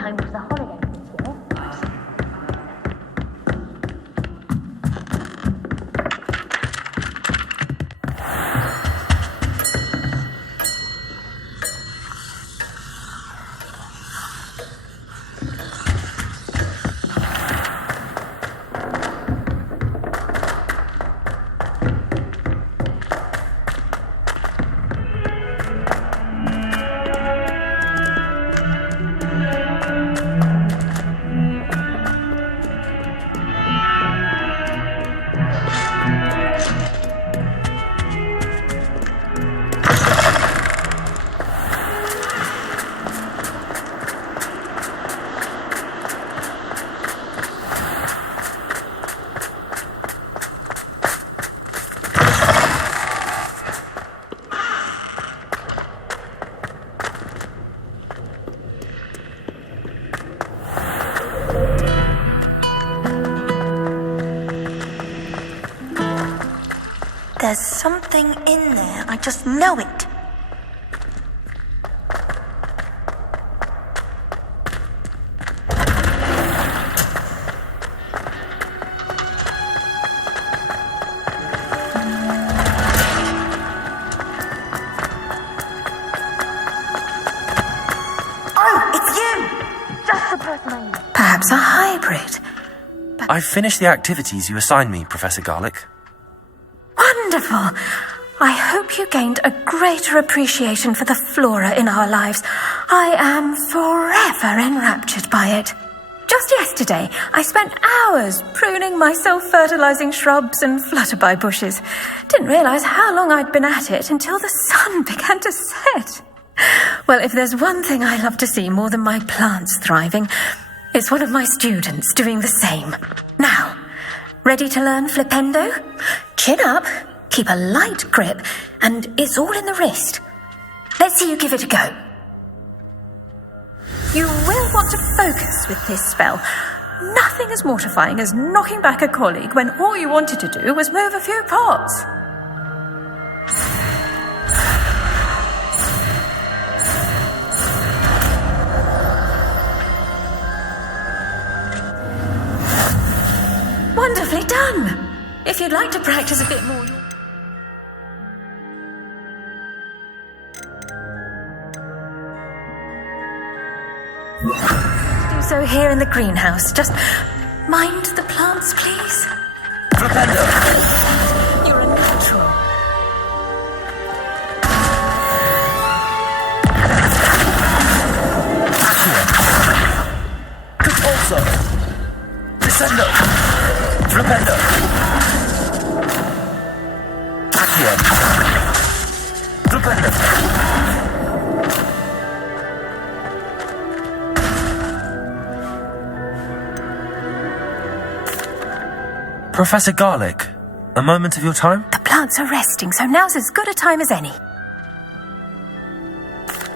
home for the holidays this year. There's something in there, I just know it. person I use. Perhaps a hybrid. I've finished the activities you assigned me, Professor Garlick. Wonderful. I hope you gained a greater appreciation for the flora in our lives. I am forever enraptured by it. Just yesterday, I spent hours pruning my self-fertilizing shrubs and flutterby bushes. Didn't realize how long I'd been at it until the sun began to set. Well, if there's one thing I love to see more than my plants thriving, it's one of my students doing the same. Now, ready to learn flipendo? Chin up, keep a light grip, and it's all in the wrist. Let's see you give it a go. You will want to focus with this spell. Nothing as mortifying as knocking back a colleague when all you wanted to do was move a few pots. Wonderfully done. If you'd like to practice a bit more... Do so here in the greenhouse. Just mind the plants, please. Flipendo! You're a natural. Also! Descendo! Flipendo! Accio! Flipendo! Professor Garlick, a moment of your time? The plants are resting, so now's as good a time as any.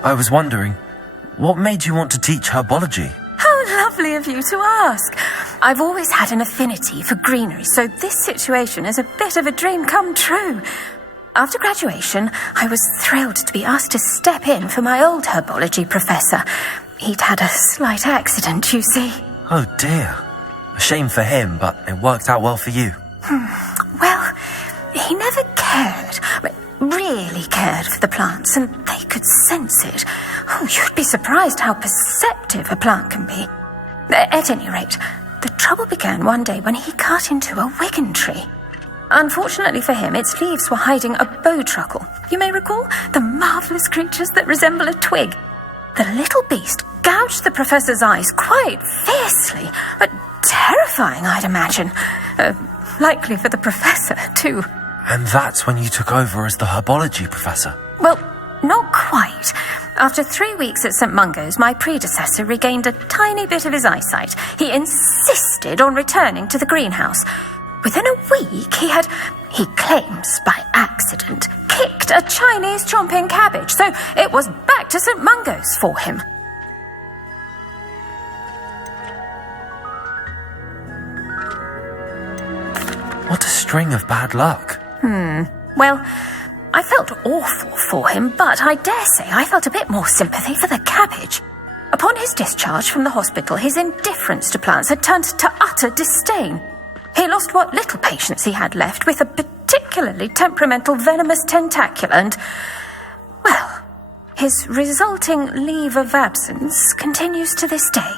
I was wondering, what made you want to teach herbology? How lovely of you to ask. I've always had an affinity for greenery, so this situation is a bit of a dream come true. After graduation, I was thrilled to be asked to step in for my old herbology professor. He'd had a slight accident, you see. Oh dear. A shame for him, but it worked out well for you. Well, he never really cared for the plants, and they could sense it. Oh, you'd be surprised how perceptive a plant can be. At any rate, the trouble began one day when he cut into a wigan tree. Unfortunately for him, its leaves were hiding a bowtruckle. You may recall the marvellous creatures that resemble a twig. The little beast gouged the professor's eyes quite fiercely, but terrifying, I'd imagine. Likely for the professor, too. And that's when you took over as the herbology professor? Well, not quite. After 3 weeks at St. Mungo's, my predecessor regained a tiny bit of his eyesight. He insisted on returning to the greenhouse. Within a week, he claims by accident, kicked a Chinese chomping cabbage, so it was back to St. Mungo's for him. What a string of bad luck. Well, I felt awful for him, but I dare say I felt a bit more sympathy for the cabbage. Upon his discharge from the hospital, his indifference to plants had turned to utter disdain. He lost what little patience he had left with a particularly temperamental venomous tentacula and, well, his resulting leave of absence continues to this day.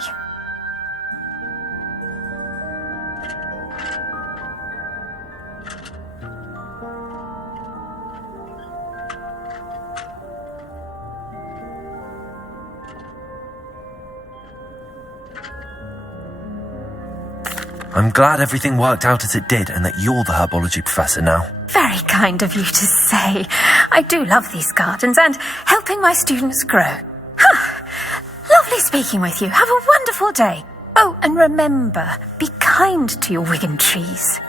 I'm glad everything worked out as it did and that you're the herbology professor now. Very kind of you to say. I do love these gardens and helping my students grow. Lovely speaking with you. Have a wonderful day. Oh, and remember, be kind to your wigan trees.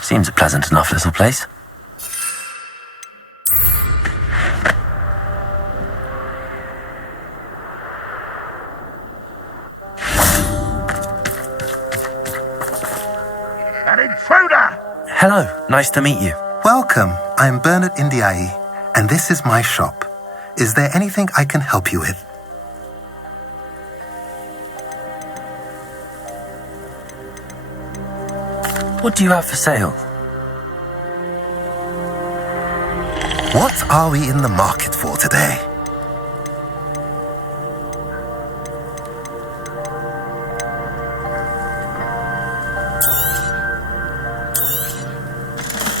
Seems a pleasant enough little place. An intruder! Hello, nice to meet you. Welcome, I'm Bernard Ndiaye, and this is my shop. Is there anything I can help you with? What do you have for sale? What are we in the market for today?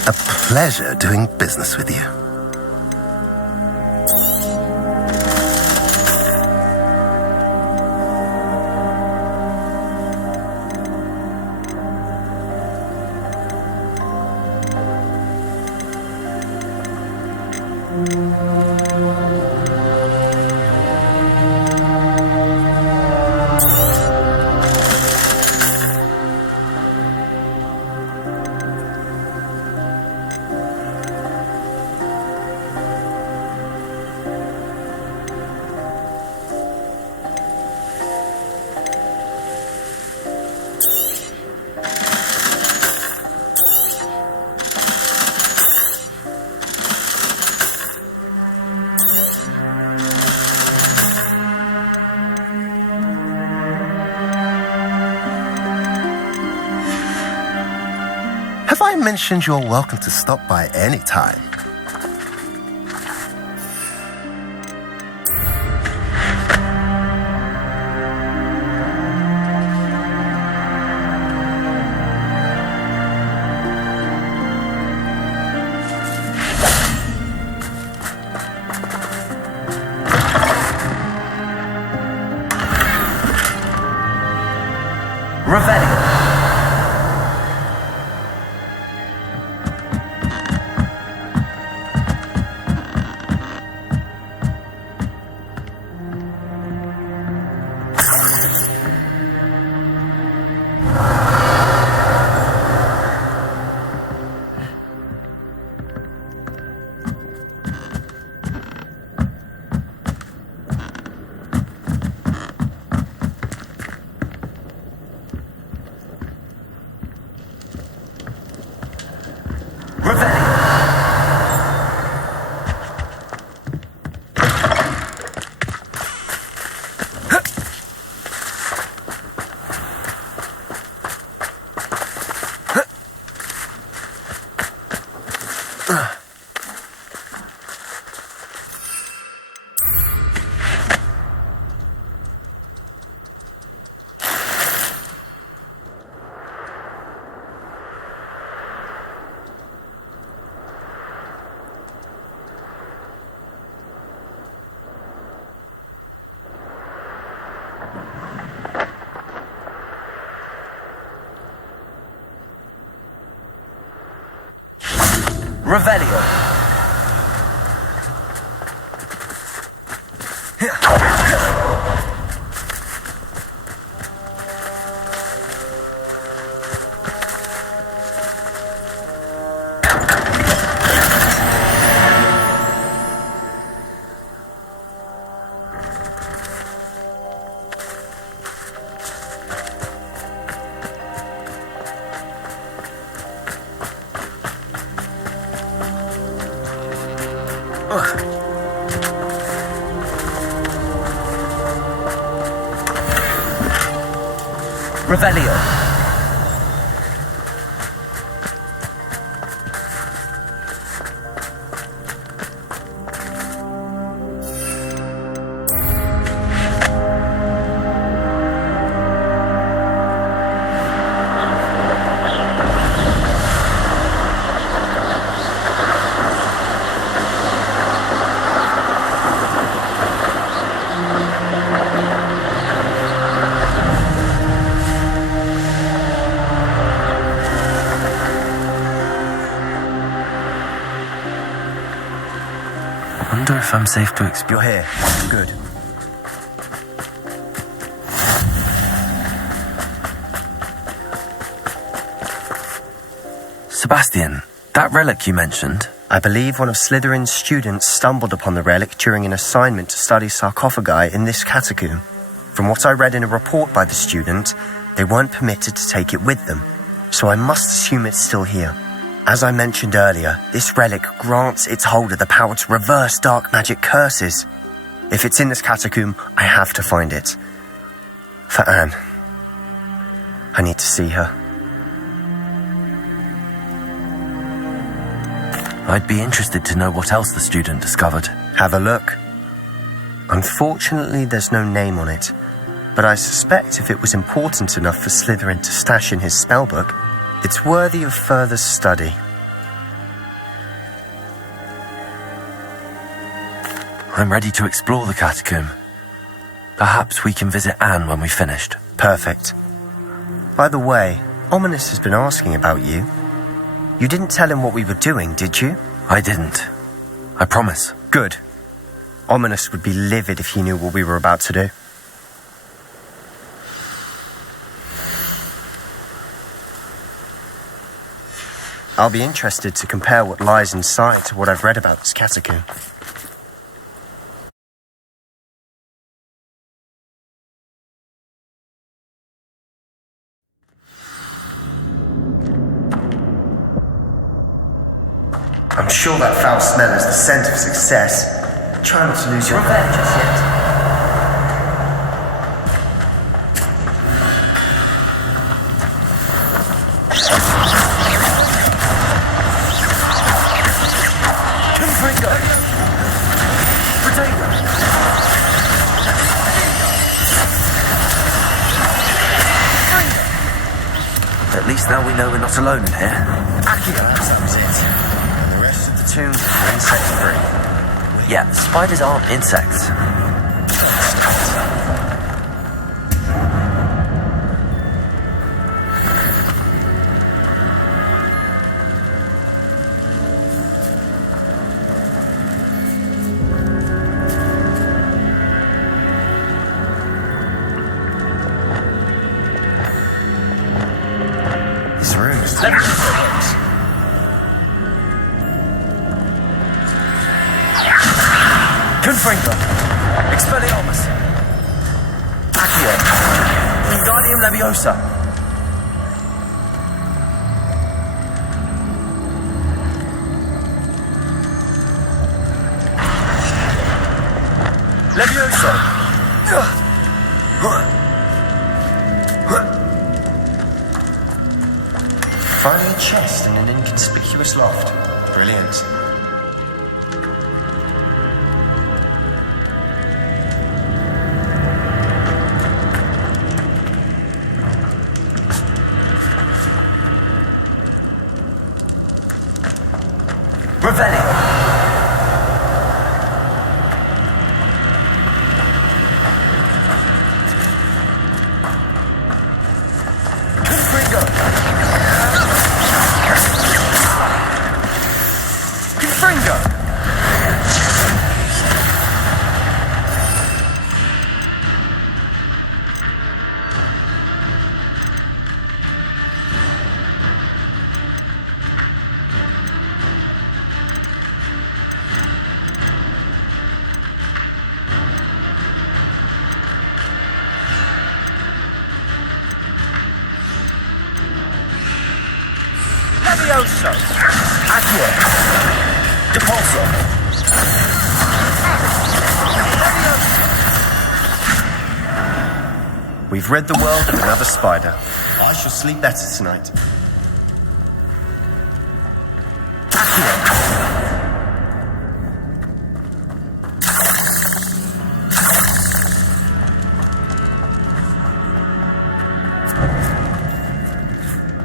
A pleasure doing business with you. Have I mentioned you're welcome to stop by any time? Revelio. Revelio. Revelio. I wonder if I'm safe to explore. You're here. Good. Sebastian, that relic you mentioned... I believe one of Slytherin's students stumbled upon the relic during an assignment to study sarcophagi in this catacomb. From what I read in a report by the student, they weren't permitted to take it with them, so I must assume it's still here. As I mentioned earlier, this relic grants its holder the power to reverse dark magic curses. If it's in this catacomb, I have to find it. For Anne. I need to see her. I'd be interested to know what else the student discovered. Have a look. Unfortunately, there's no name on it, but I suspect if it was important enough for Slytherin to stash in his spellbook, it's worthy of further study. I'm ready to explore the catacomb. Perhaps we can visit Anne when we've finished. Perfect. By the way, Ominous has been asking about you. You didn't tell him what we were doing, did you? I didn't. I promise. Good. Ominous would be livid if he knew what we were about to do. I'll be interested to compare what lies inside to what I've read about this catacomb. I'm sure that foul smell is the scent of success. Try not to lose your revenge just yet. At least now we know we're not alone in here. Accio, that was it. And the rest of the tomb are insect-free. Yeah, spiders aren't insects. This room is delicious. Confringo! Expelliarmus! Accio! Wingardium Leviosa! Levioso! Finding a chest in an inconspicuous loft. Brilliant. Revelli! Confringo! Confringo! Levioso! Accio! Depulso! Levioso! We've rid the world of another spider. I shall sleep better tonight. Accio!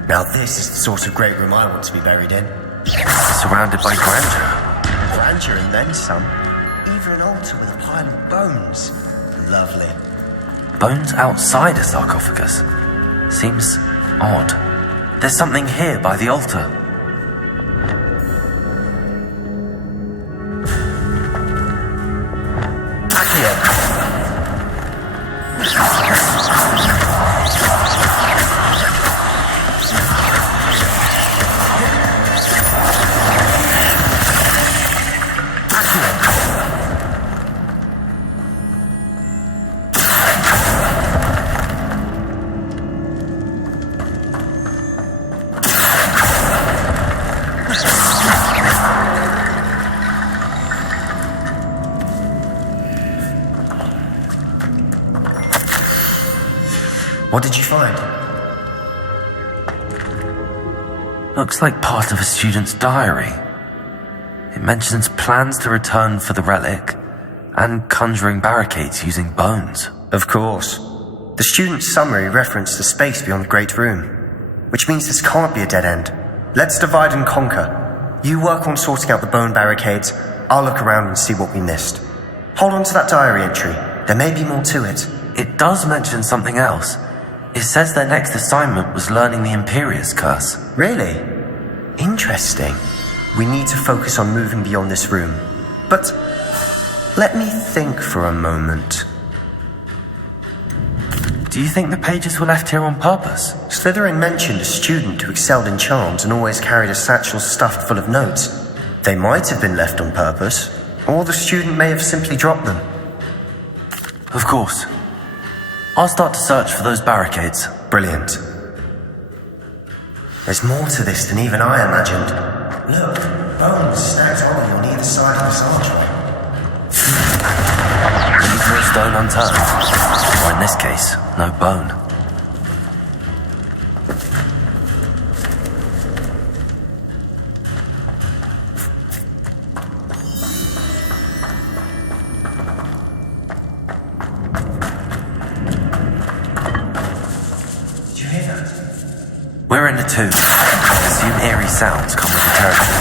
Now this is the sort of great room I want to be buried in. Surrounded by grandeur. Grandeur and then some. Even an altar with a pile of bones. Lovely. Bones outside a sarcophagus. Seems odd. There's something here by the altar. Accio! What did you find? Looks like part of a student's diary. It mentions plans to return for the relic and conjuring barricades using bones. Of course. The student's summary referenced the space beyond the Great Room, which means this can't be a dead end. Let's divide and conquer. You work on sorting out the bone barricades. I'll look around and see what we missed. Hold on to that diary entry. There may be more to it. It does mention something else. It says their next assignment was learning the Imperious Curse. Really? Interesting. We need to focus on moving beyond this room. But let me think for a moment. Do you think the pages were left here on purpose? Slytherin mentioned a student who excelled in charms and always carried a satchel stuffed full of notes. They might have been left on purpose, or the student may have simply dropped them. Of course. I'll start to search for those barricades. Brilliant. There's more to this than even I imagined. Look, bones stacked on either side of this archway. Leave no stone unturned. Or in this case, no bone. Did you hear that? We're in the tomb. I assume eerie sounds come with the territory.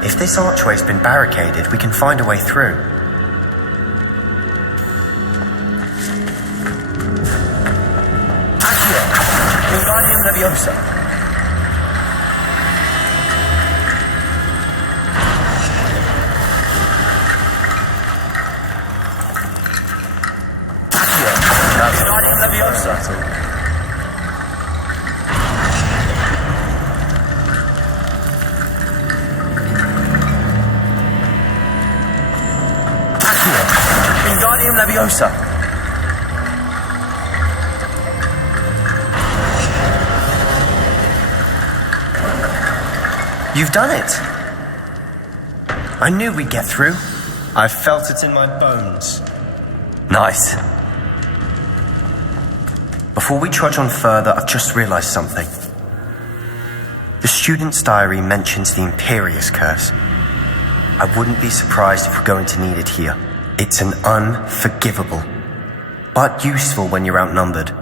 If this archway's been barricaded, we can find a way through. Accio! Wingardium Leviosa! Accio! Wingardium Leviosa! Wingardium Leviosa. You've done it! I knew we'd get through. I felt it in my bones. Nice. Before we trudge on further, I've just realized something. The student's diary mentions the Imperious Curse. I wouldn't be surprised if we're going to need it here. It's an unforgivable, but useful when you're outnumbered.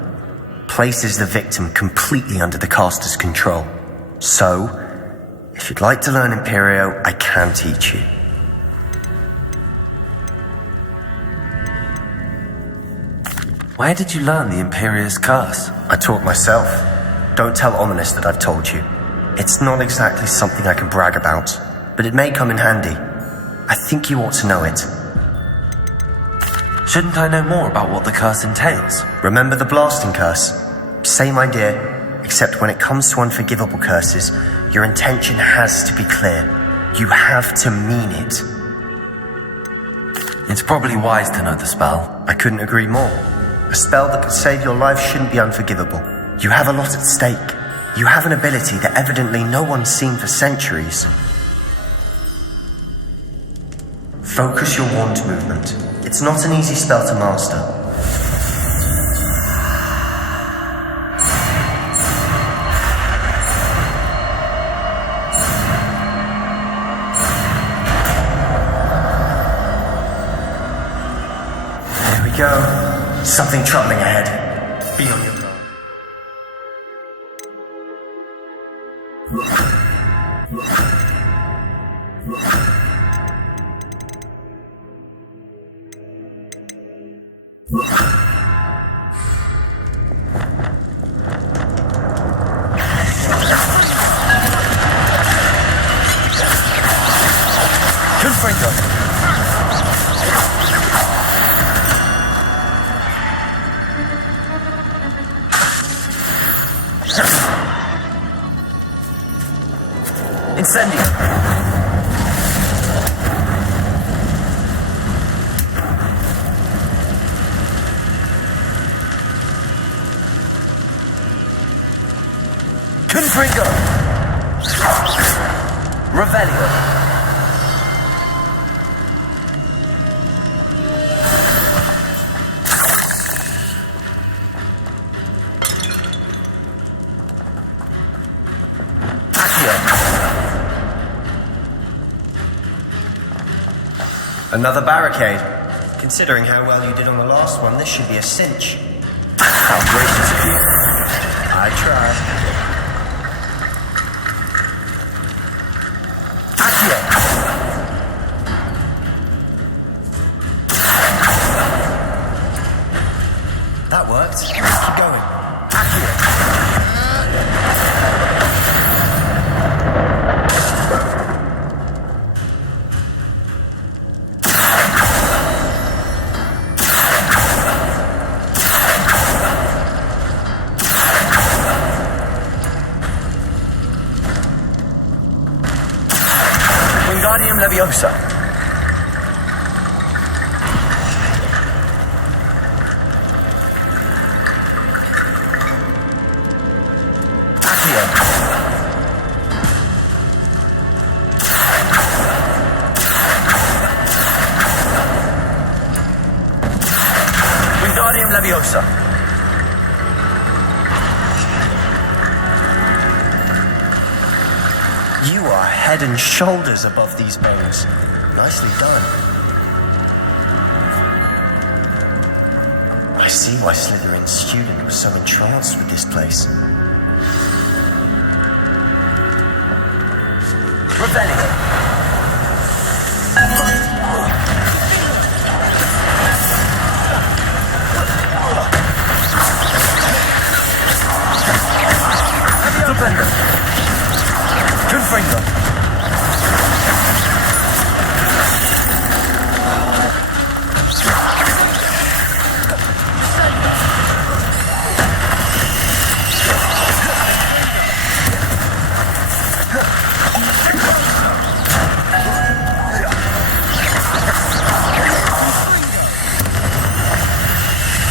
Places the victim completely under the caster's control. So, if you'd like to learn Imperio, I can teach you. Where did you learn the Imperious Curse? I taught myself. Don't tell Ominous that I've told you. It's not exactly something I can brag about, but it may come in handy. I think you ought to know it. Shouldn't I know more about what the curse entails? Remember the blasting curse? Same idea, except when it comes to unforgivable curses, your intention has to be clear. You have to mean it. It's probably wise to know the spell. I couldn't agree more. A spell that could save your life shouldn't be unforgivable. You have a lot at stake. You have an ability that evidently no one's seen for centuries. Focus your wand movement. It's not an easy spell to master. There we go. Something troubling ahead. Be on your guard. Confringo. Incendio. Confringo. Revelio. Another barricade. Considering how well you did on the last one, this should be a cinch. How gracious of you. I tried. Accio. That worked. Keep going. Accio. Wingardium Leviosa. Accio. Wingardium Leviosa. You are head and shoulders above these bones. Nicely done. I see why Slytherin's student was so entranced with this place. Revelio. Defender. Confringo.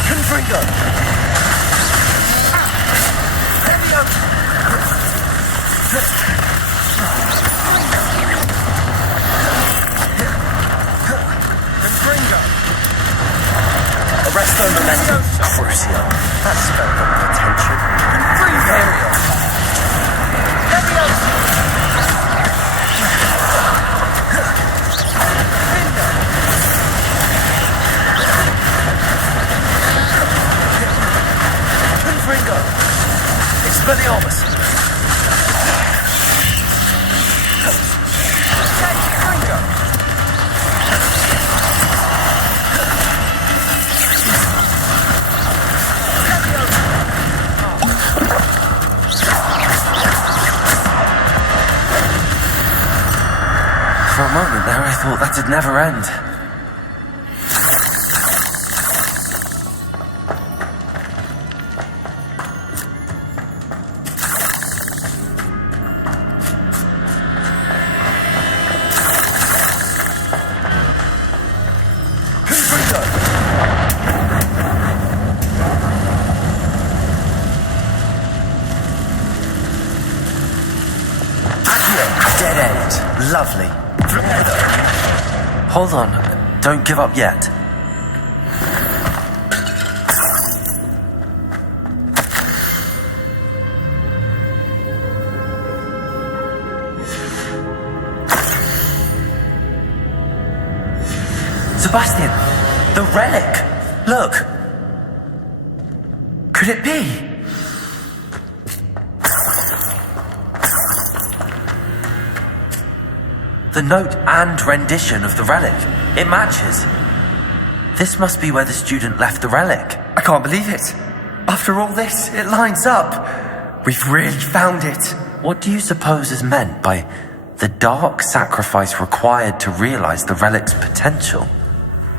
Confringo. Arresto Momentum. Crucio. That's spelled up potential. Imperial. Confringo. Expelliarmus. Confringo. For a moment there, I thought that'd never end. Confringo! Accio! Dead end. Lovely. Hold on, don't give up yet. Sebastian, the relic! Look! Could it be? The note and rendition of the relic. It matches. This must be where the student left the relic. I can't believe it. After all this, it lines up. We've really found it. What do you suppose is meant by The dark sacrifice required to realize the relic's potential.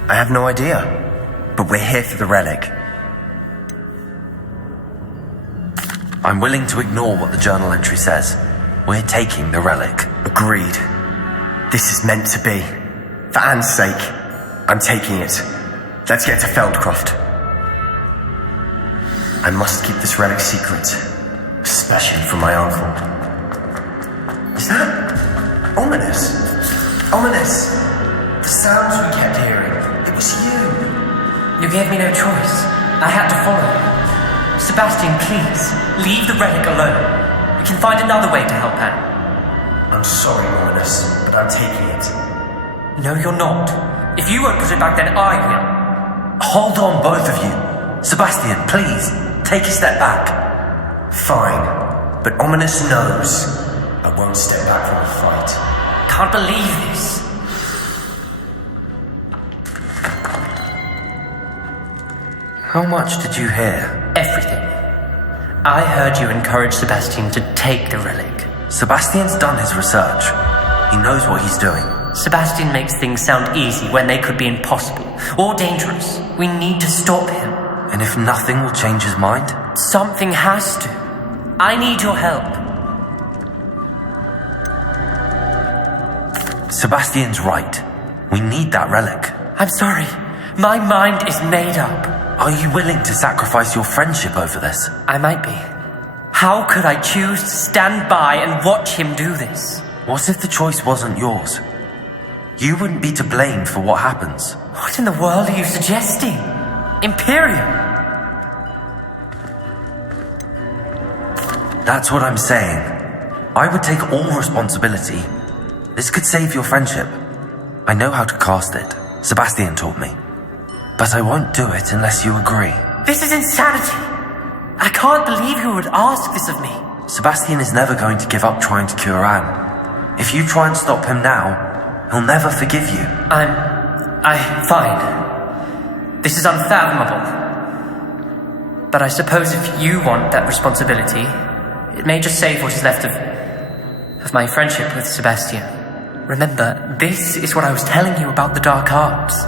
I have no idea, but we're here for the relic. I'm willing to ignore what the journal entry says. We're taking the relic. Agreed. This is meant to be. For Anne's sake, I'm taking it. Let's get to Feldcroft. I must keep this relic secret, especially from my uncle. Is that ominous? Ominous! The sounds we kept hearing. It was you. You gave me no choice. I had to follow. Sebastian, please, leave the relic alone. We can find another way to help Anne. I'm sorry, Ominous, but I'm taking it. No, you're not. If you won't put it back, then I will. Hold on, both of you. Sebastian, please, take a step back. Fine, but Ominous knows I won't step back from a fight. Can't believe this. How much did you hear? Everything. I heard you encourage Sebastian to take the relic. Sebastian's done his research. He knows what he's doing. Sebastian makes things sound easy when they could be impossible or dangerous. We need to stop him. And if nothing will change his mind? Something has to. I need your help. Sebastian's right. We need that relic. I'm sorry. My mind is made up. Are you willing to sacrifice your friendship over this? I might be. How could I choose to stand by and watch him do this? What if the choice wasn't yours? You wouldn't be to blame for what happens. What in the world are you suggesting? Imperium? That's what I'm saying. I would take all responsibility. This could save your friendship. I know how to cast it. Sebastian taught me. But I won't do it unless you agree. This is insanity. I can't believe you would ask this of me. Sebastian is never going to give up trying to cure Anne. If you try and stop him now, he'll never forgive you. Fine. This is unfathomable. But I suppose if you want that responsibility, it may just save what is left of my friendship with Sebastian. Remember, this is what I was telling you about the dark arts.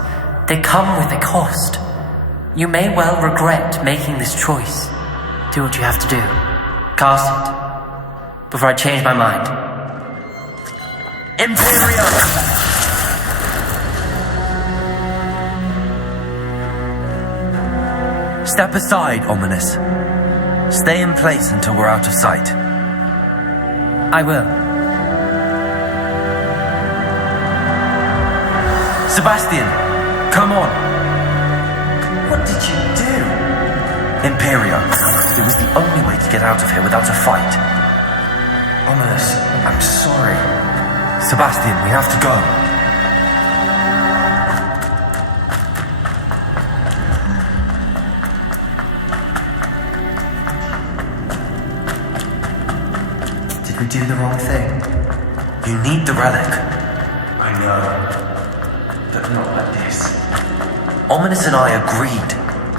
They come with a cost. You may well regret making this choice. Do what you have to do. Cast it. Before I change my mind. Imperium! Step aside, Ominous. Stay in place until we're out of sight. I will. Sebastian, come on. What did you do? Imperio. It was the only way to get out of here without a fight. Ominous, I'm sorry. Sebastian, we have to go. Did we do the wrong thing? You need the relic. I know. But not like this. Ominous and I agreed.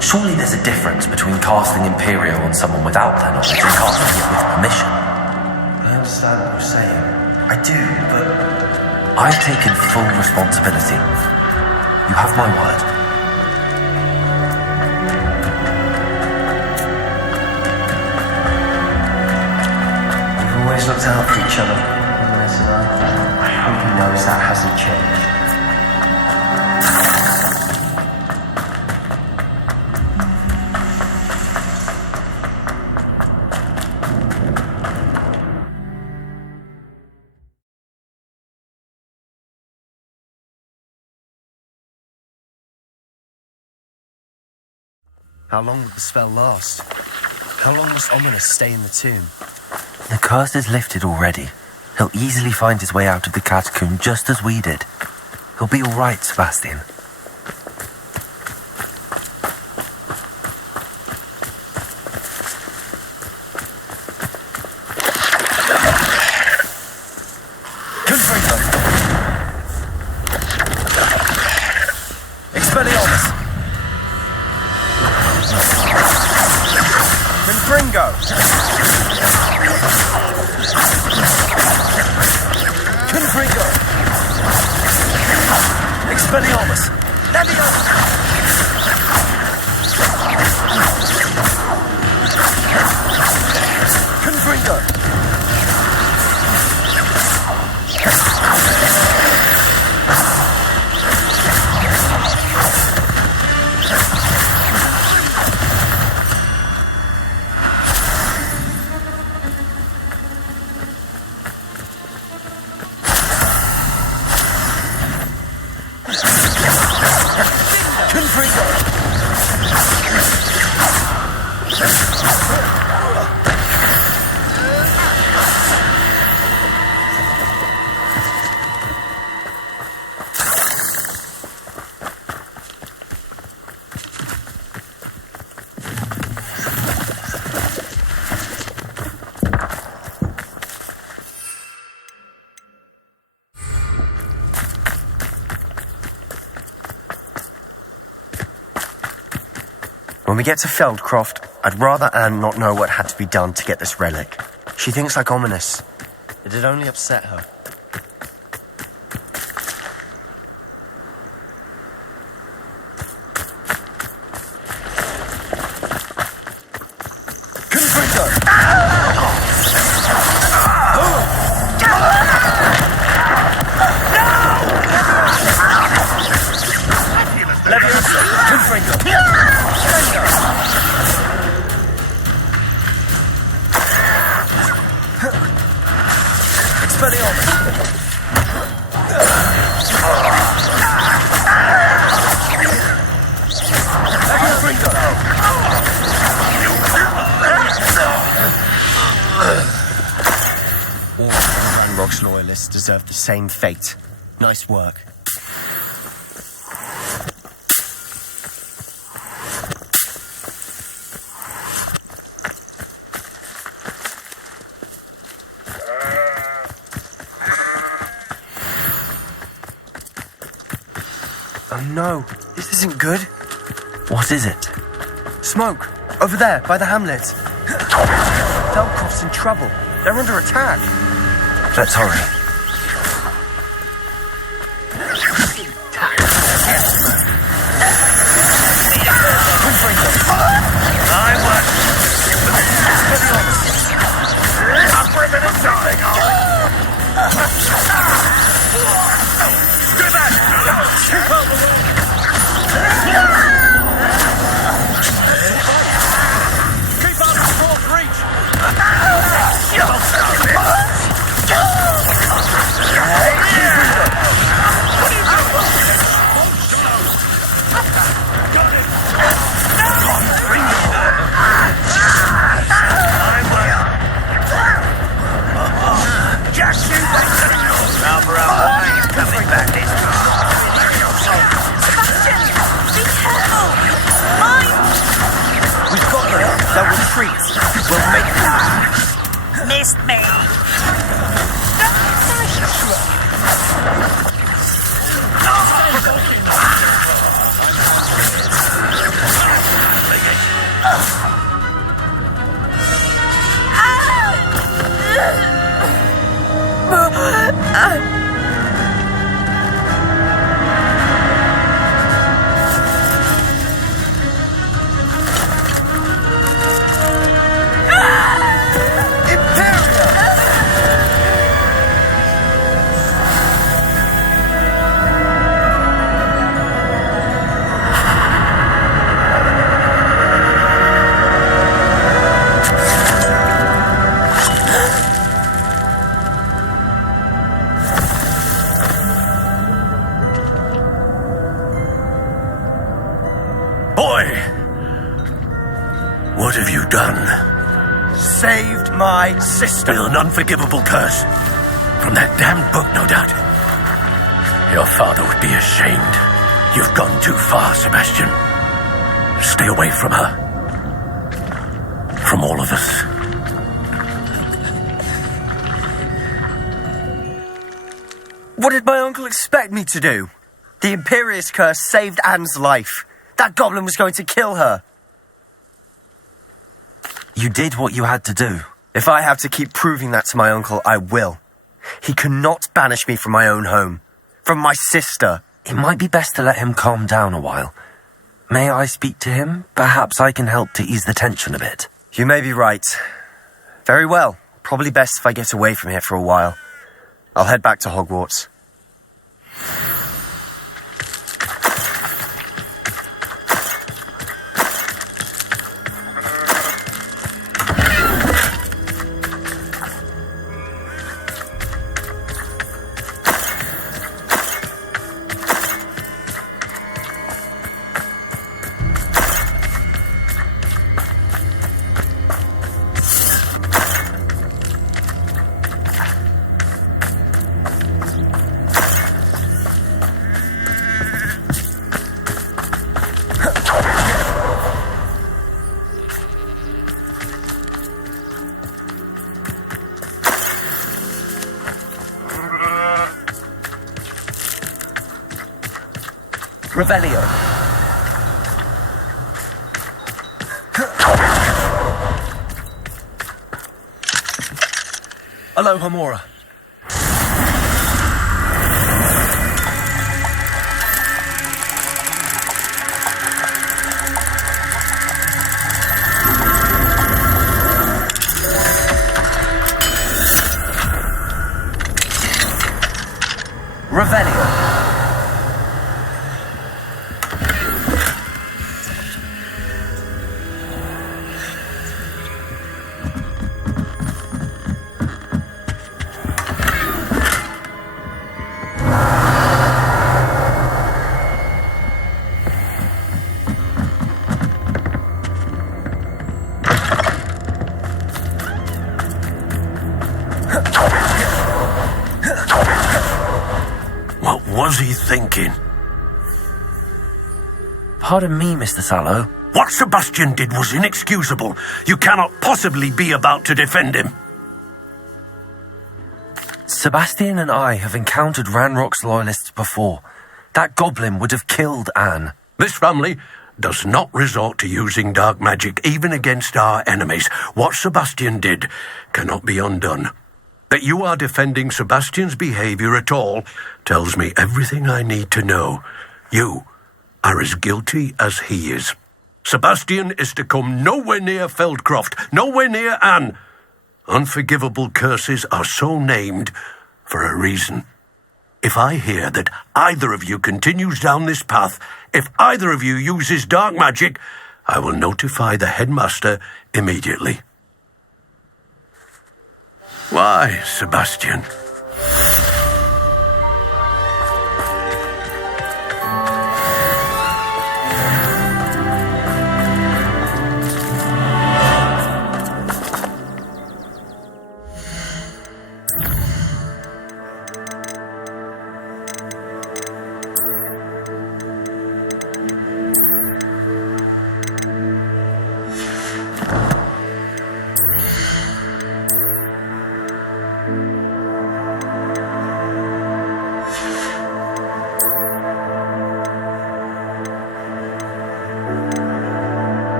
Surely there's a difference between casting Imperio on someone without their knowledge and casting it with permission. I understand what you're saying. I do, but... I've taken full responsibility. You have my word. We've always looked out for each other, Ominous and I hope he knows that hasn't changed. How long will the spell last? How long must Ominous stay in the tomb? The curse is lifted already. He'll easily find his way out of the catacomb just as we did. He'll be all right, Sebastian. Expelliarmus! Confringo! Expelliarmus! Confringo! When we get to Feldcroft, I'd rather Anne not know what had to be done to get this relic. She thinks like ominous. It'd only upset her. Loyalists deserve the same fate. Nice work. Oh no, this isn't good. What is it? Smoke! Over there, by the hamlet. Feldcroft's in trouble. They're under attack. Let's hurry. What have you done? Saved my sister. With an unforgivable curse. From that damned book, no doubt. Your father would be ashamed. You've gone too far, Sebastian. Stay away from her. From all of us. What did my uncle expect me to do? The Imperius curse saved Anne's life. That goblin was going to kill her. You did what you had to do. If I have to keep proving that to my uncle, I will. He cannot banish me from my own home. From my sister. It might be best to let him calm down a while. May I speak to him? Perhaps I can help to ease the tension a bit. You may be right. Very well. Probably best if I get away from here for a while. I'll head back to Hogwarts. Revelio. Aloha Mora. Revelio. What was he thinking? Pardon me, Mr. Sallow. What Sebastian did was inexcusable. You cannot possibly be about to defend him. Sebastian and I have encountered Ranrock's loyalists before. That goblin would have killed Anne. This family does not resort to using dark magic even against our enemies. What Sebastian did cannot be undone. That you are defending Sebastian's behavior at all tells me everything I need to know. You are as guilty as he is. Sebastian is to come nowhere near Feldcroft, nowhere near Anne. Unforgivable curses are so named for a reason. If I hear that either of you continues down this path, if either of you uses dark magic, I will notify the headmaster immediately. Why, Sebastian?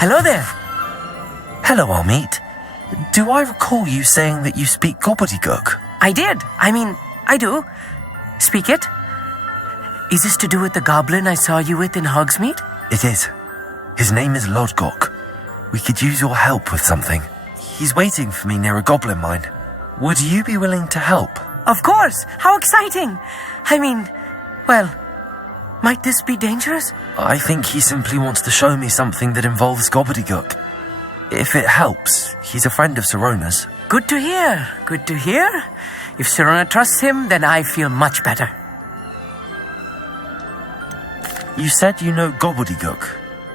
Hello there. Hello, Amit. Do I recall you saying that you speak gobbledygook? I did. I do. Speak it. Is this to do with the goblin I saw you with in Hogsmeade? It is. His name is Lodgok. We could use your help with something. He's waiting for me near a goblin mine. Would you be willing to help? Of course. How exciting. Well, might this be dangerous? I think he simply wants to show me something that involves gobbledygook. If it helps, he's a friend of Sirona's. Good to hear. Good to hear. If Sirona trusts him, then I feel much better. You said you know gobbledygook,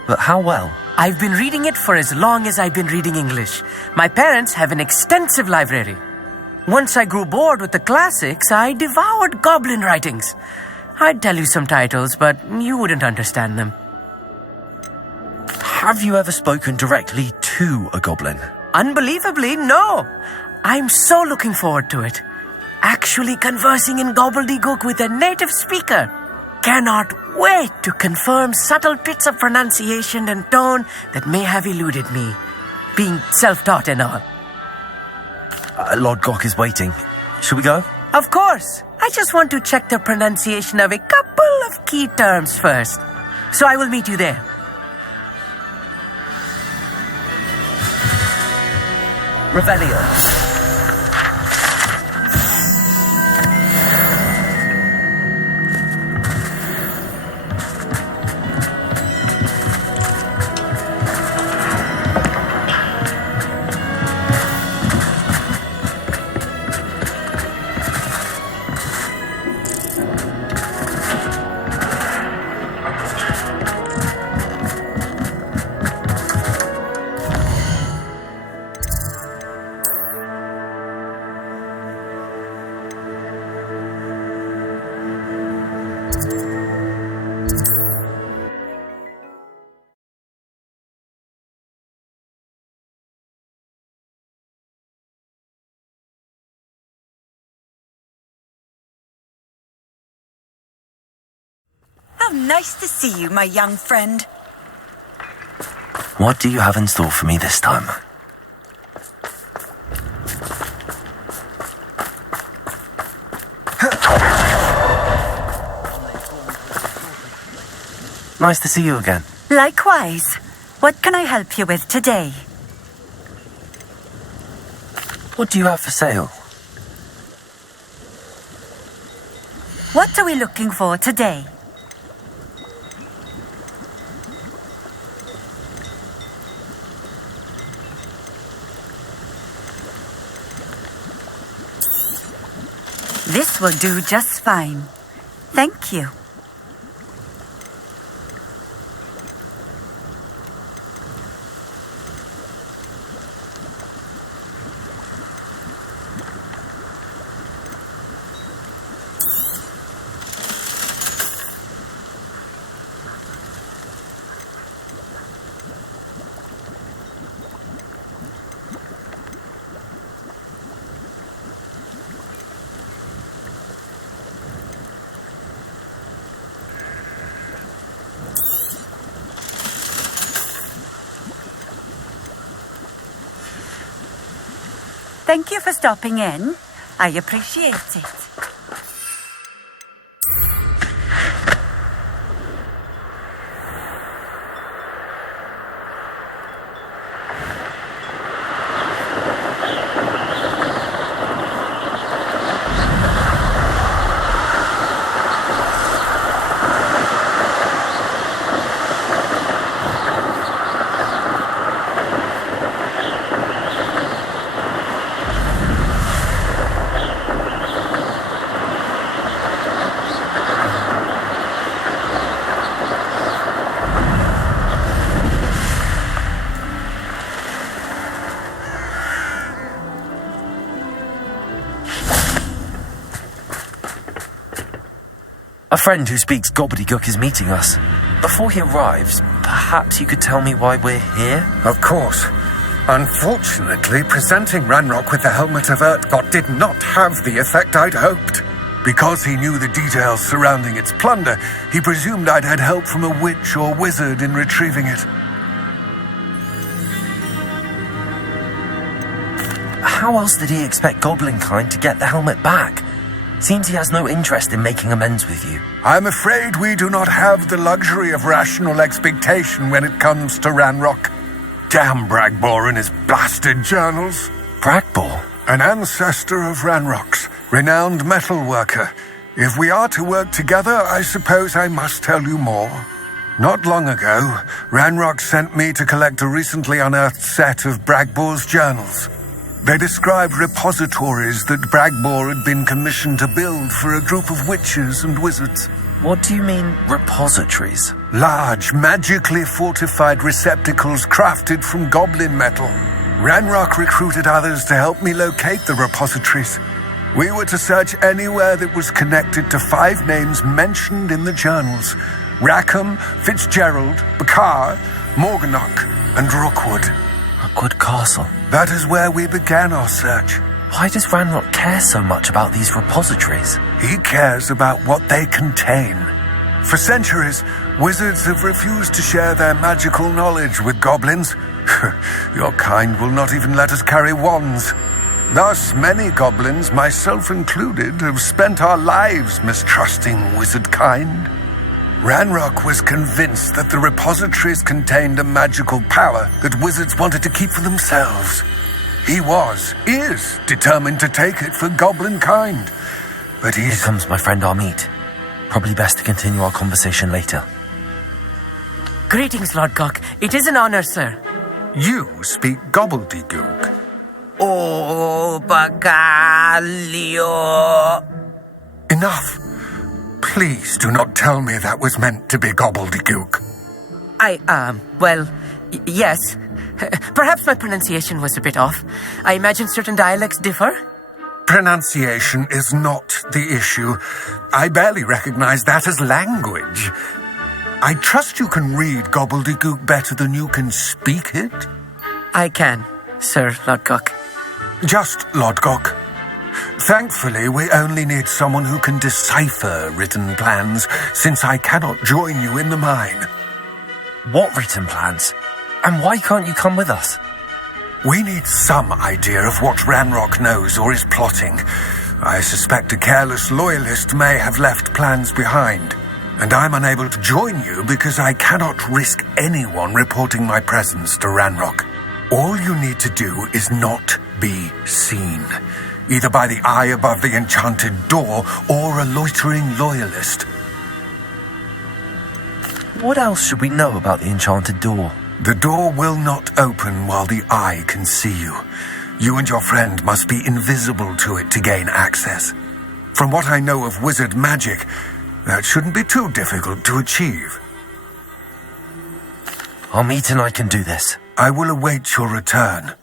but how well? I've been reading it for as long as I've been reading English. My parents have an extensive library. Once I grew bored with the classics, I devoured goblin writings. I'd tell you some titles, but you wouldn't understand them. Have you ever spoken directly to a goblin? Unbelievably, no. I'm so looking forward to it. Actually conversing in gobbledygook with a native speaker. Cannot wait to confirm subtle bits of pronunciation and tone that may have eluded me, being self-taught and all. Lodgok is waiting. Shall we go? Of course. I just want to check the pronunciation of a couple of key terms first. So I will meet you there. Revelio. How nice to see you, my young friend. What do you have in store for me this time? Nice to see you again. Likewise. What can I help you with today? What do you have for sale? What are we looking for today? This will do just fine. Thank you. Thank you for stopping in. I appreciate it. A friend who speaks gobbledygook is meeting us. Before he arrives, perhaps you could tell me why we're here? Of course. Unfortunately, presenting Ranrock with the Helmet of Urtkot did not have the effect I'd hoped. Because he knew the details surrounding its plunder, he presumed I'd had help from a witch or wizard in retrieving it. how else did he expect Goblinkind to get the helmet back? Seems he has no interest in making amends with you. I'm afraid we do not have the luxury of rational expectation when it comes to Ranrock. Damn Bragbor and his blasted journals. Bragbor? An ancestor of Ranrock's, renowned metal worker. If we are to work together, I suppose I must tell you more. Not long ago, Ranrock sent me to collect a recently unearthed set of Bragbor's journals. They described repositories that Bragbor had been commissioned to build for a group of witches and wizards. What do you mean, repositories? Large, magically fortified receptacles crafted from goblin metal. Ranrock recruited others to help me locate the repositories. We were to search anywhere that was connected to 5 names mentioned in the journals: Rackham, Fitzgerald, Bakar, Morganach, and Rookwood. Rookwood Castle. That is where we began our search. Why does Ranrock care so much about these repositories? He cares about what they contain. For centuries, wizards have refused to share their magical knowledge with goblins. Your kind will not even let us carry wands. Thus, many goblins, myself included, have spent our lives mistrusting wizard kind. Ranrock was convinced that the repositories contained a magical power that wizards wanted to keep for themselves. He is determined to take it for goblin kind. But Here comes my friend Amit. Probably best to continue our conversation later. Greetings, Lord Cock. It is an honor, sir. You speak gobbledygook. Oh, Bacalio. Enough. Please do not tell me that was meant to be gobbledygook. Yes. Perhaps my pronunciation was a bit off. I imagine certain dialects differ. Pronunciation is not the issue. I barely recognize that as language. I trust you can read gobbledygook better than you can speak it? I can, Sir Lodgok. Just Lodgok. Thankfully, we only need someone who can decipher written plans, since I cannot join you in the mine. What written plans? And why can't you come with us? We need some idea of what Ranrock knows or is plotting. I suspect a careless loyalist may have left plans behind. And I'm unable to join you because I cannot risk anyone reporting my presence to Ranrock. All you need to do is not be seen, either by the eye above the enchanted door or a loitering loyalist. What else should we know about the enchanted door? The door will not open while the eye can see you. You and your friend must be invisible to it to gain access. From what I know of wizard magic, that shouldn't be too difficult to achieve. Amit and I can do this. I will await your return.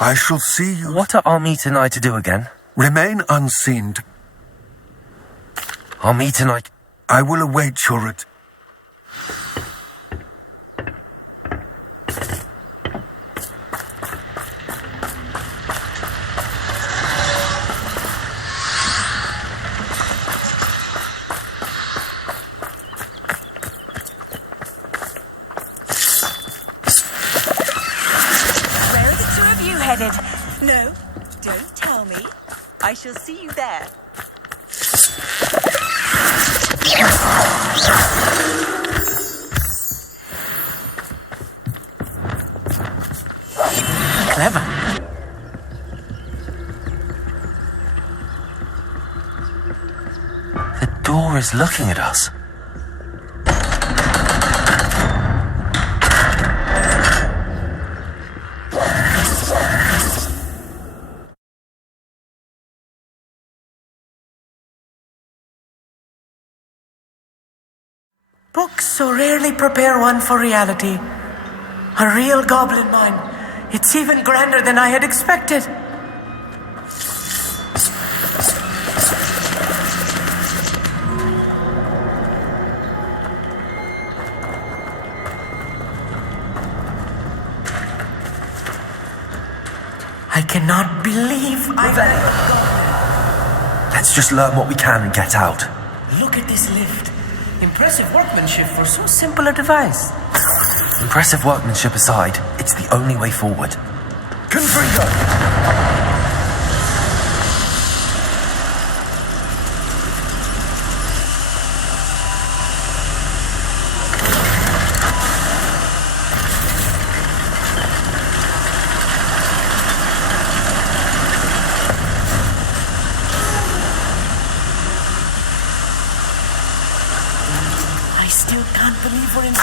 I shall see you... What are Amit and I to do again? Remain unseen. Amit and I will await your return. No, don't tell me. I shall see you there. Clever. The door is looking at us. Books so rarely prepare one for reality. A real goblin mine. It's even grander than I had expected. I cannot believe Let's just learn what we can and get out. Look at this lift. Impressive workmanship for so simple a device. Impressive workmanship aside, it's the only way forward. I still can't believe we're in the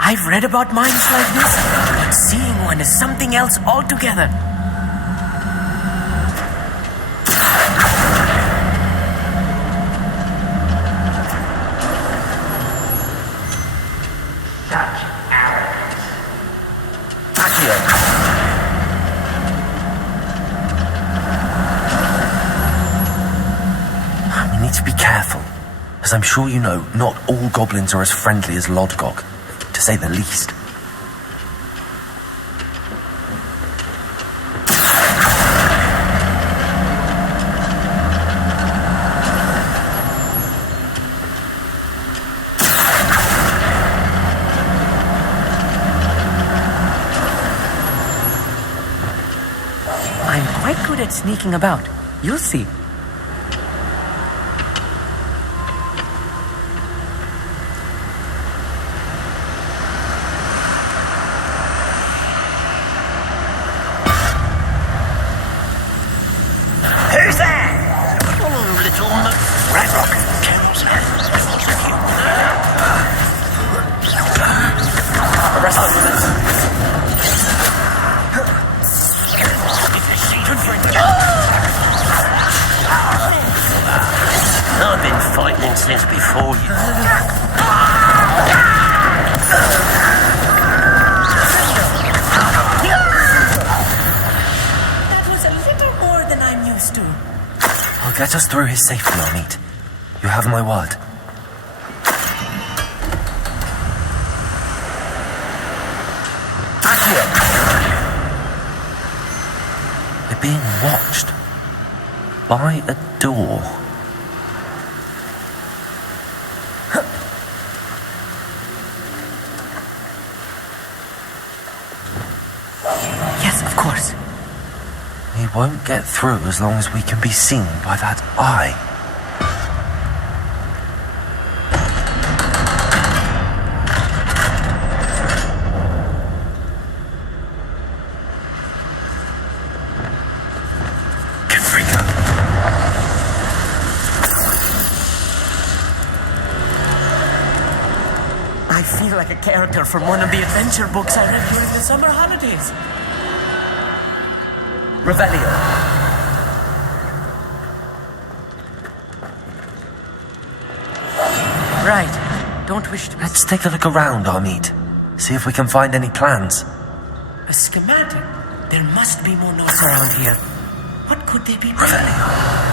I've read about mines like this, but seeing one is something else altogether. We need to be careful. As I'm sure you know, not all goblins are as friendly as Lodgok, to say the least. I'm quite good at sneaking about. You'll see. Who's there? Oh, little Redrock. Arrest them. I've been fighting since before you. That was a little more than I'm used to. I'll get us through his safety, Amit. You have my word. We're being watched. By a door. Yes, of course. We won't get through as long as we can be seen by that eye. I feel like a character from one of the adventure books I read during the summer holidays. Revelio. Right. Don't wish to... Let's take a look around, Amit. See if we can find any plans. A schematic? There must be more notes around here. What could they be? Revelio.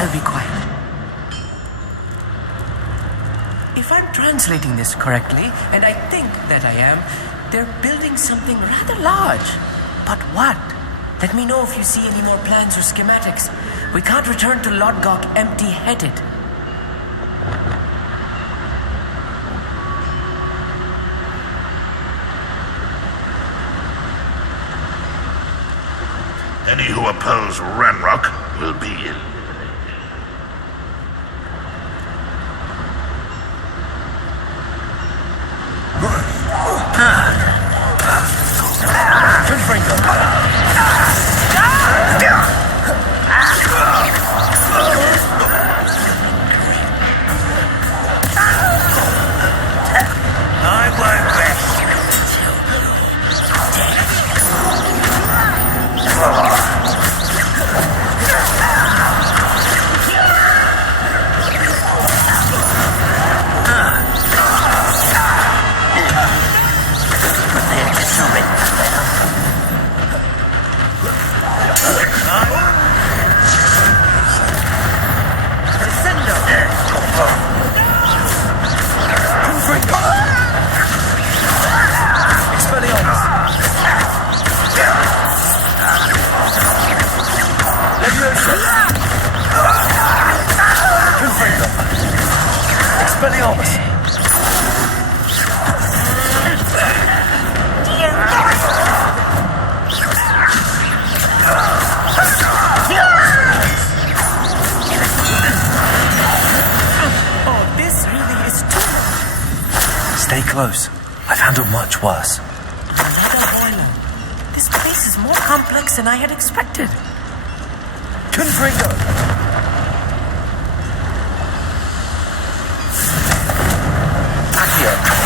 I'll be quiet. If I'm translating this correctly, and I think that I am, they're building something rather large. But what? Let me know if you see any more plans or schematics. We can't return to Lodgok empty-headed. Any who oppose Ranrock will be eliminated. Expelliarmus! Oh, this really is too much. Stay close. I've handled much worse. Another boiler. This place is more complex than I had expected. Confringo! Accio!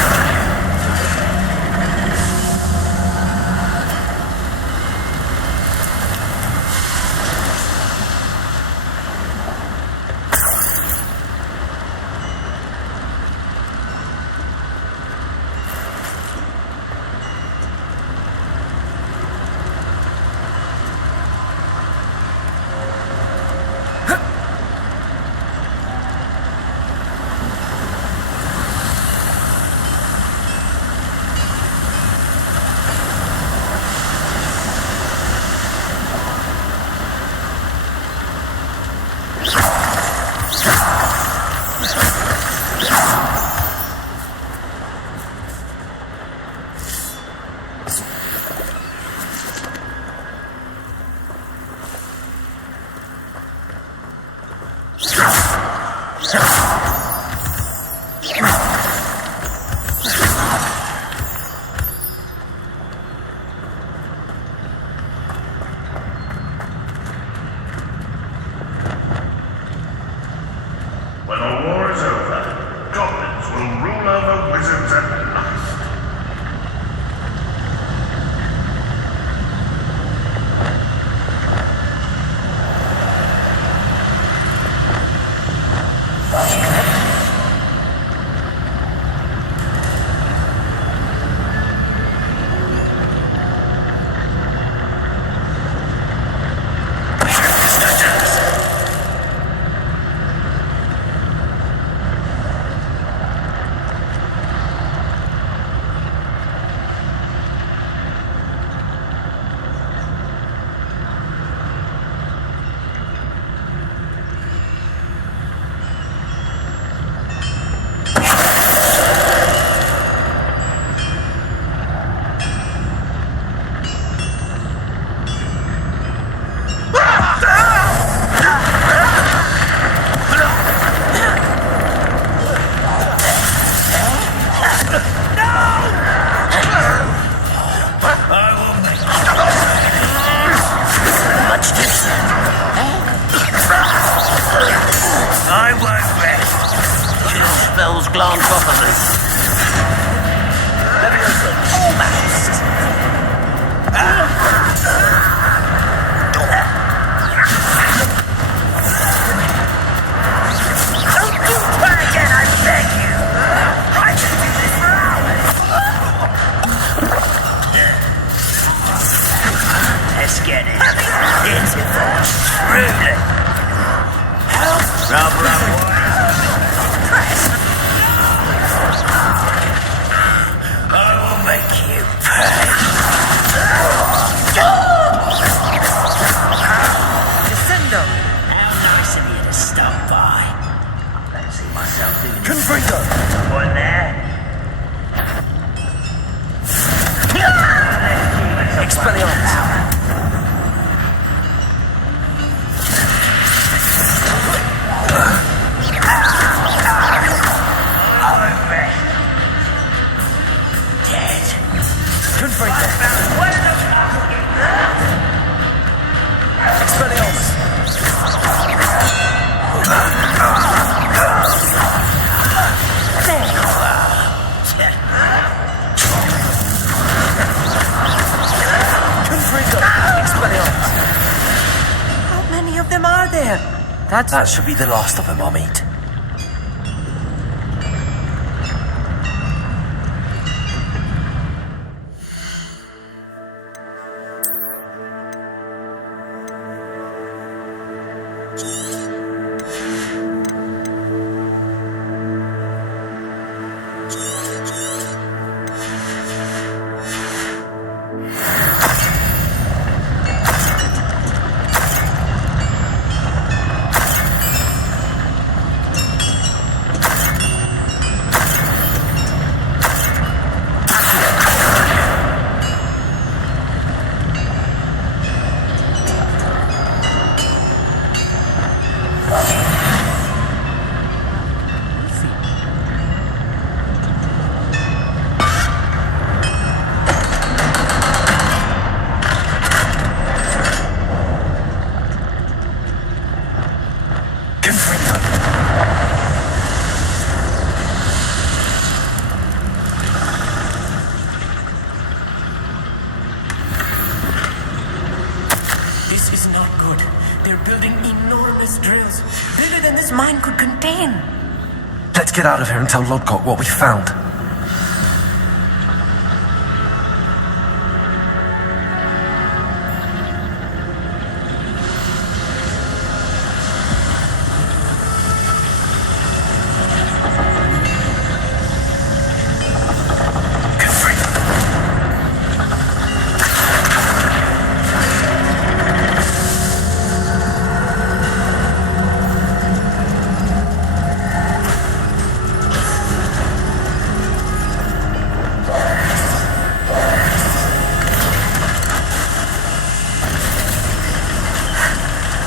When the war is over, goblins will rule over wizards at last. I won't rest. Chill spells glance off of us. Almost. Don't you try again, I beg you. I can do this for hours. Let's get it. Beautiful. Truly. Rub, press. I will make you pay. Descendo. How nice of you to stop by. I don't see myself doing Confringo! one there. Expelliarmus! How many of them are there? That should be the last of them I'll meet. building enormous drills, bigger than this mine could contain. Let's get out of here and tell Lodgok what we found.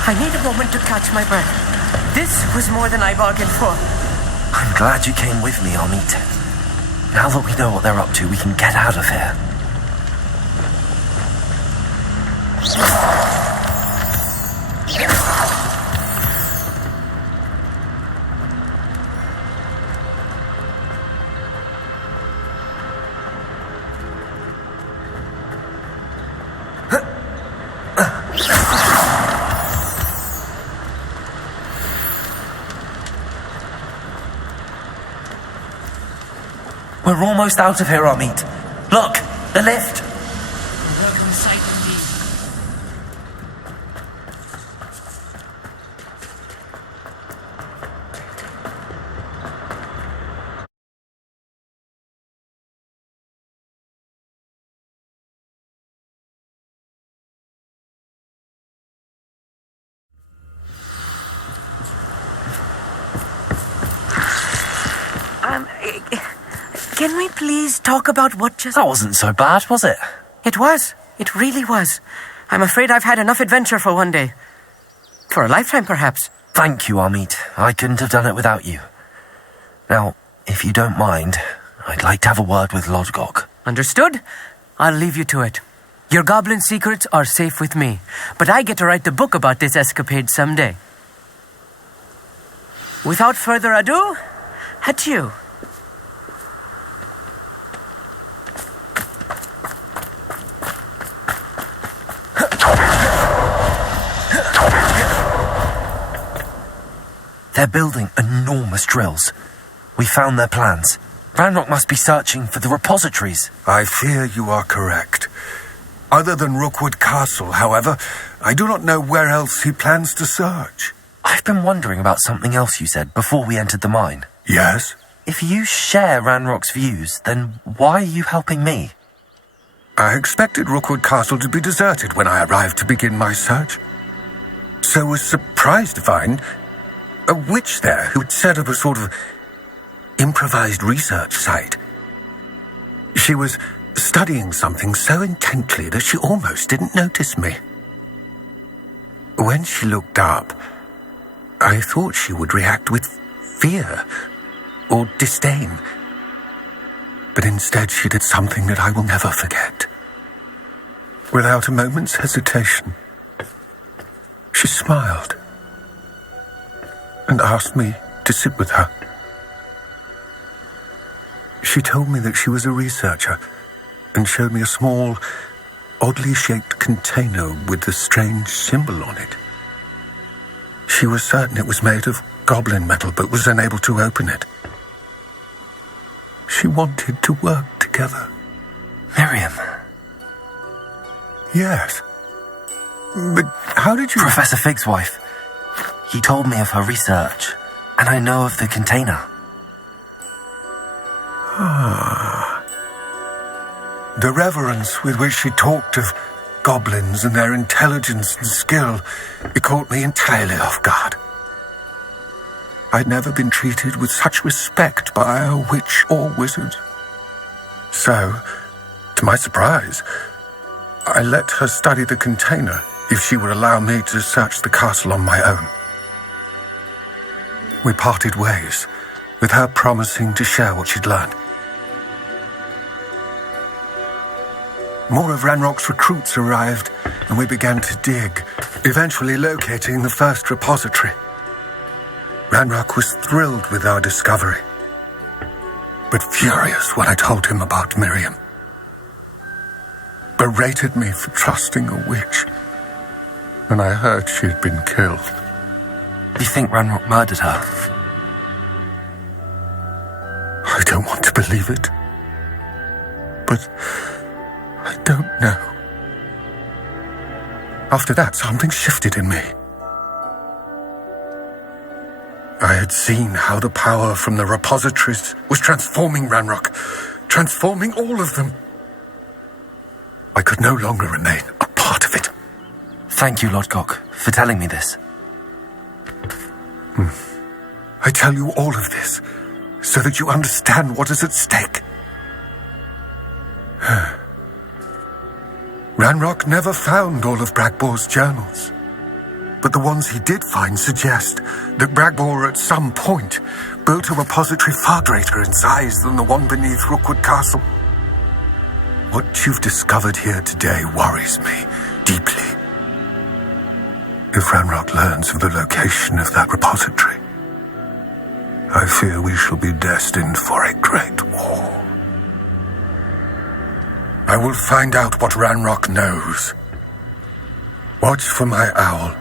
I need a moment to catch my breath. This was more than I bargained for. I'm glad you came with me, Amit. Now that we know what they're up to, we can get out of here. We're almost out of here, Amit. Look, the lift. Welcome sight indeed. Can we please talk about what just... That wasn't so bad, was it? It was. It really was. I'm afraid I've had enough adventure for one day. For a lifetime, perhaps. Thank you, Amit. I couldn't have done it without you. Now, if you don't mind, I'd like to have a word with Lodgok. Understood? I'll leave you to it. Your goblin secrets are safe with me, but I get to write the book about this escapade someday. Without further ado, adieu. They're building enormous drills. We found their plans. Ranrock must be searching for the repositories. I fear you are correct. Other than Rookwood Castle, however, I do not know where else he plans to search. I've been wondering about something else you said before we entered the mine. Yes? If you share Ranrock's views, then why are you helping me? I expected Rookwood Castle to be deserted when I arrived to begin my search. So was surprised to find a witch there who'd set up a sort of improvised research site. She was studying something so intently that she almost didn't notice me. When she looked up, I thought she would react with fear or disdain. But instead she did something that I will never forget. Without a moment's hesitation, she smiled and asked me to sit with her. She told me that she was a researcher and showed me a small, oddly shaped container with a strange symbol on it. She was certain it was made of goblin metal, but was unable to open it. She wanted to work together. Miriam. Yes. But how did you... Professor Fig's wife. He told me of her research, and I know of the container. Ah. The reverence with which she talked of goblins and their intelligence and skill, it caught me entirely off guard. I'd never been treated with such respect by a witch or wizard. So, to my surprise, I let her study the container if she would allow me to search the castle on my own. We parted ways, with her promising to share what she'd learned. More of Ranrock's recruits arrived, and we began to dig, eventually locating the first repository. Ranrock was thrilled with our discovery, but furious when I told him about Miriam. Berated me for trusting a witch. when I heard she'd been killed. You think Ranrock murdered her? I don't want to believe it. But I don't know. After that, something shifted in me. I had seen how the power from the repositories was transforming Ranrock, transforming all of them. I could no longer remain a part of it. Thank you, Lodgok, for telling me this. I tell you all of this so that you understand what is at stake. Ranrock never found all of Bragbor's journals. But the ones he did find suggest that Bragbor at some point built a repository far greater in size than the one beneath Rookwood Castle. What you've discovered here today worries me deeply. If Ranrock learns of the location of that repository, I fear we shall be destined for a great war. I will find out what Ranrock knows. Watch for my owl.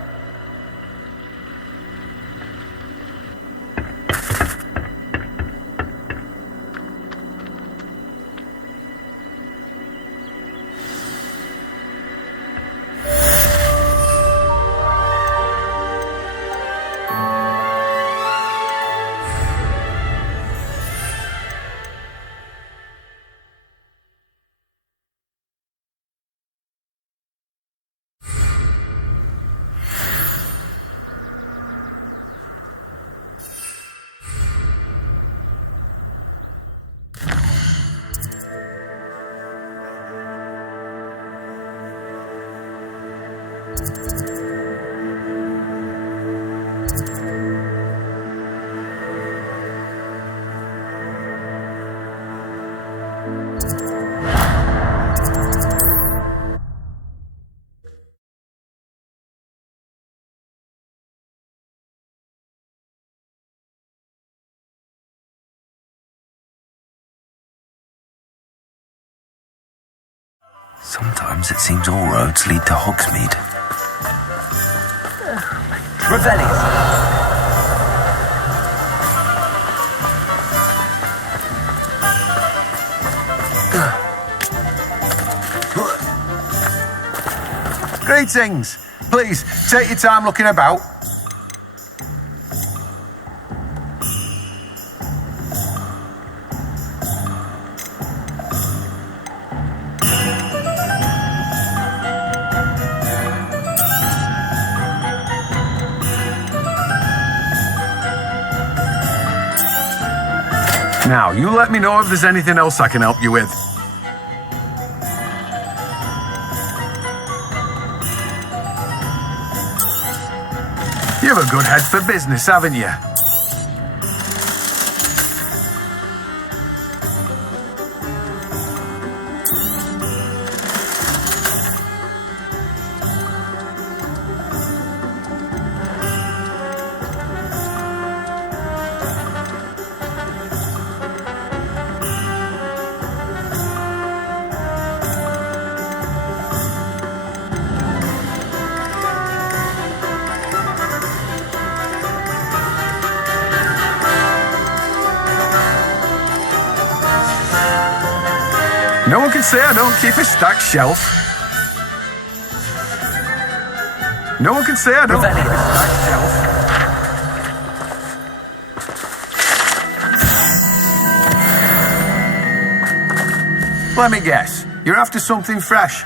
Sometimes it seems all roads lead to Hogsmeade. Revellis! Greetings! Please, take your time looking about. Now, you let me know if there's anything else I can help you with. You have a good head for business, haven't you? No one can say I don't keep a stacked shelf. No one can say I don't keep a stacked shelf. Let me guess. You're after something fresh.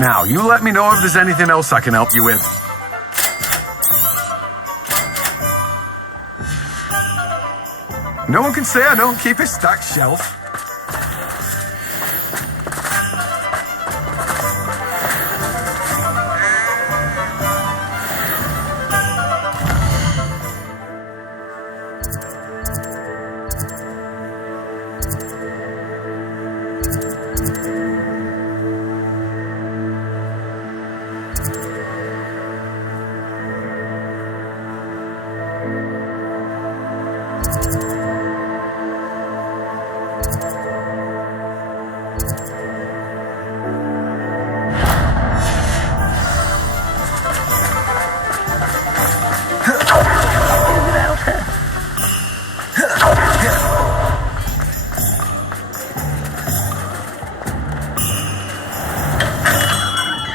Now, you let me know if there's anything else I can help you with. No one can say I don't keep a stacked shelf.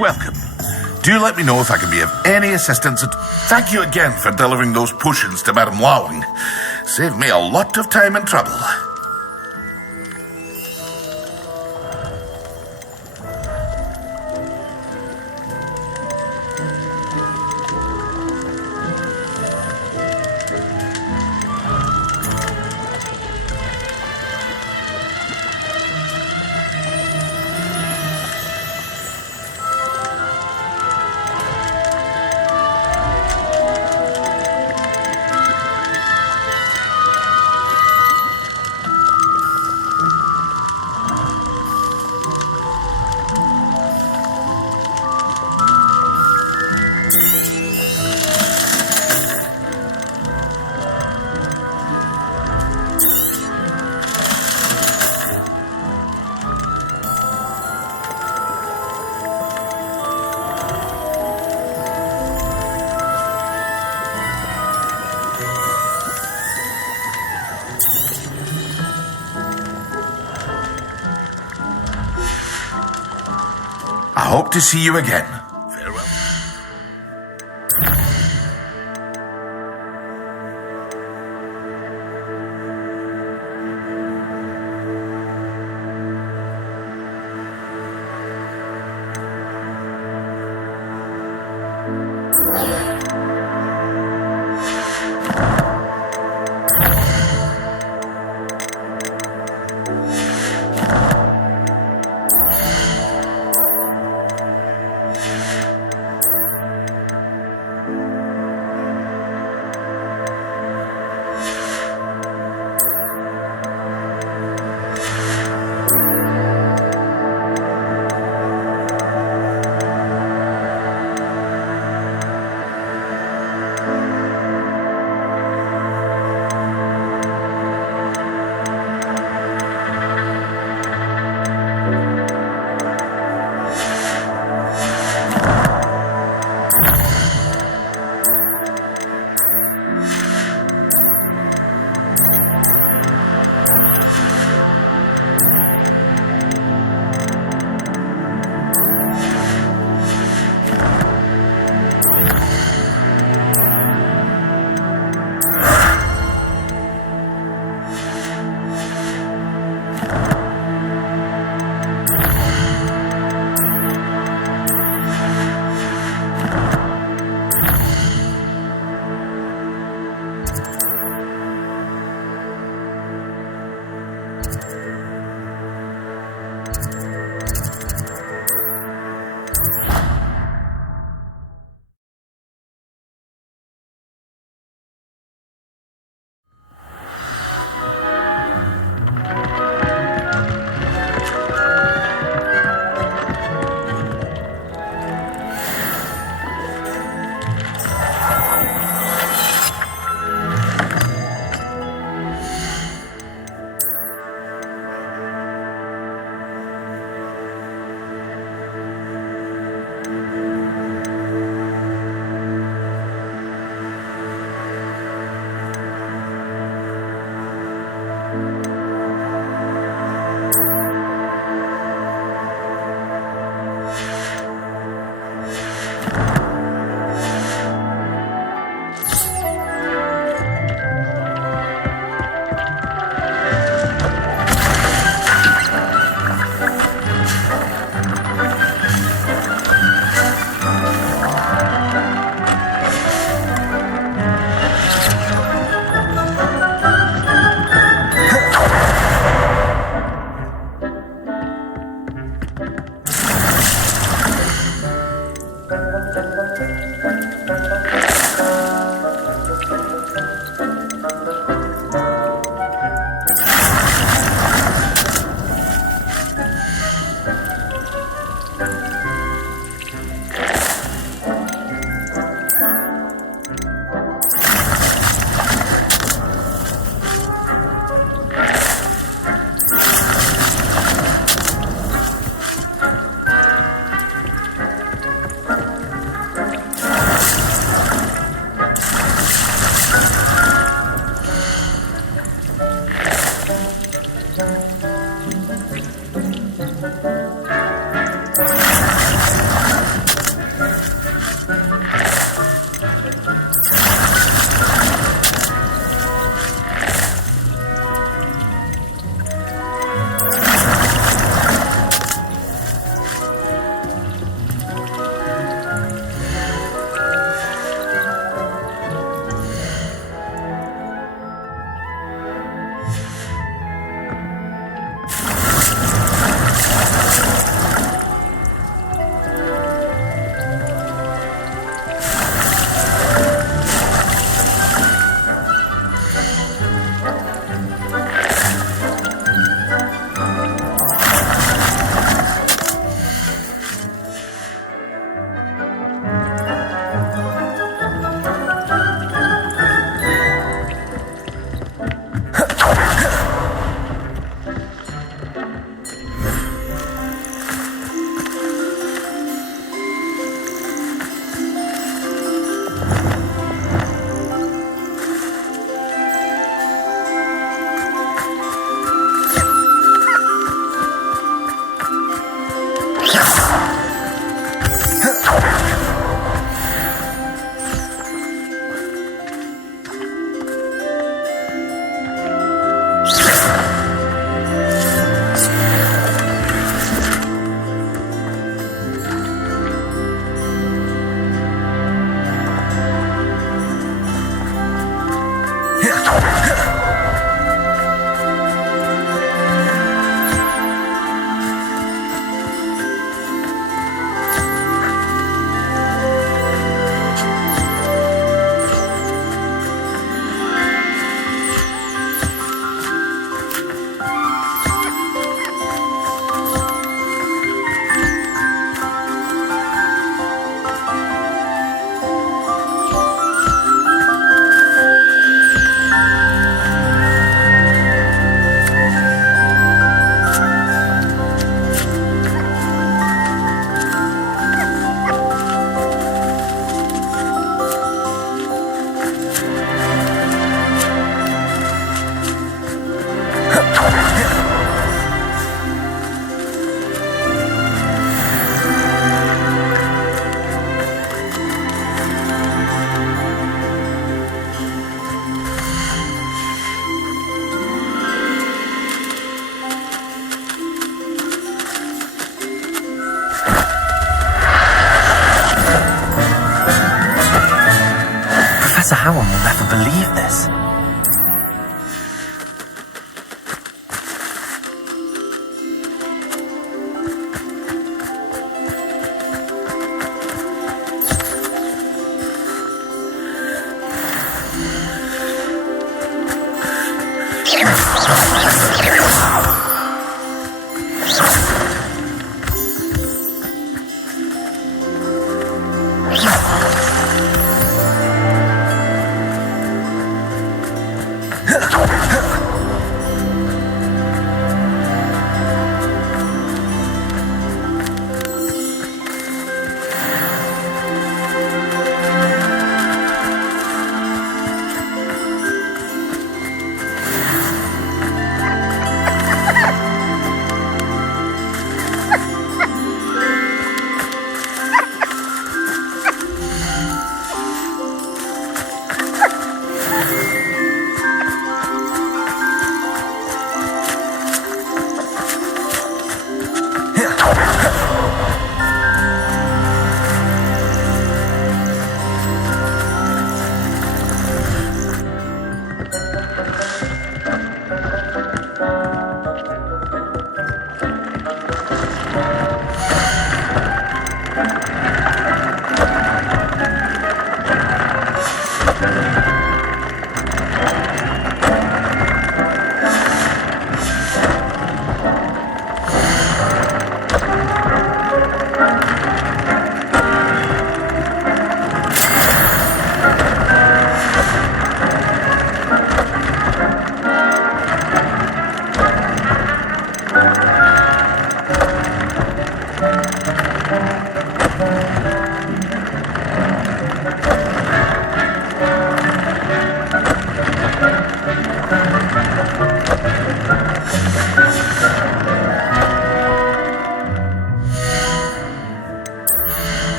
Welcome. Do let me know if I can be of any assistance. Thank you again for delivering those potions to Madame Lowing. Saved me a lot of time and trouble. I hope to see you again. Farewell.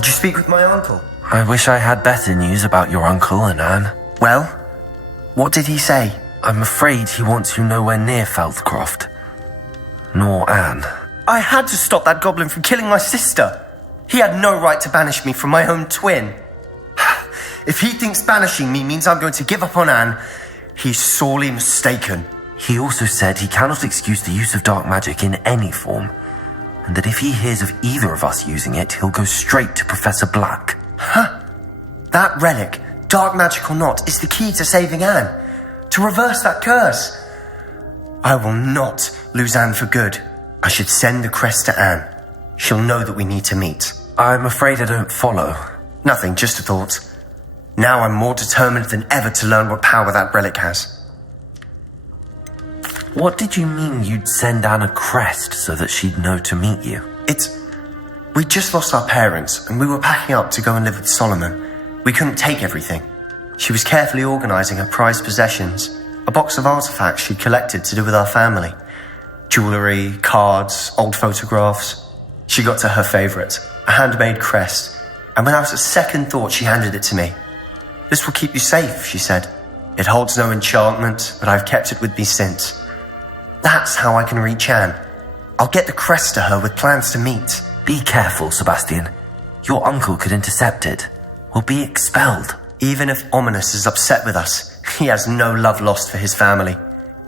Did you speak with my uncle? I wish I had better news about your uncle and Anne. Well, what did he say? I'm afraid he wants you nowhere near Feldcroft. Nor Anne. I had to stop that goblin from killing my sister. He had no right to banish me from my own twin. If he thinks banishing me means I'm going to give up on Anne, he's sorely mistaken. He also said he cannot excuse the use of dark magic in any form, and that if he hears of either of us using it, he'll go straight to Professor Black. Huh? That relic, dark magic or not, is the key to saving Anne. To reverse that curse. I will not lose Anne for good. I should send the crest to Anne. She'll know that we need to meet. I'm afraid I don't follow. Nothing, just a thought. Now I'm more determined than ever to learn what power that relic has. What did you mean you'd send Anne a crest so that she'd know to meet you? We just lost our parents, and we were packing up to go and live with Solomon. We couldn't take everything. She was carefully organising her prized possessions, a box of artefacts she'd collected to do with our family. Jewellery, cards, old photographs. She got to her favourite, a handmade crest, and without a second thought she handed it to me. This will keep you safe, she said. It holds no enchantment, but I've kept it with me since. That's how I can reach Anne. I'll get the crest to her with plans to meet. Be careful, Sebastian. Your uncle could intercept it. We'll be expelled. Even if Ominous is upset with us, he has no love lost for his family.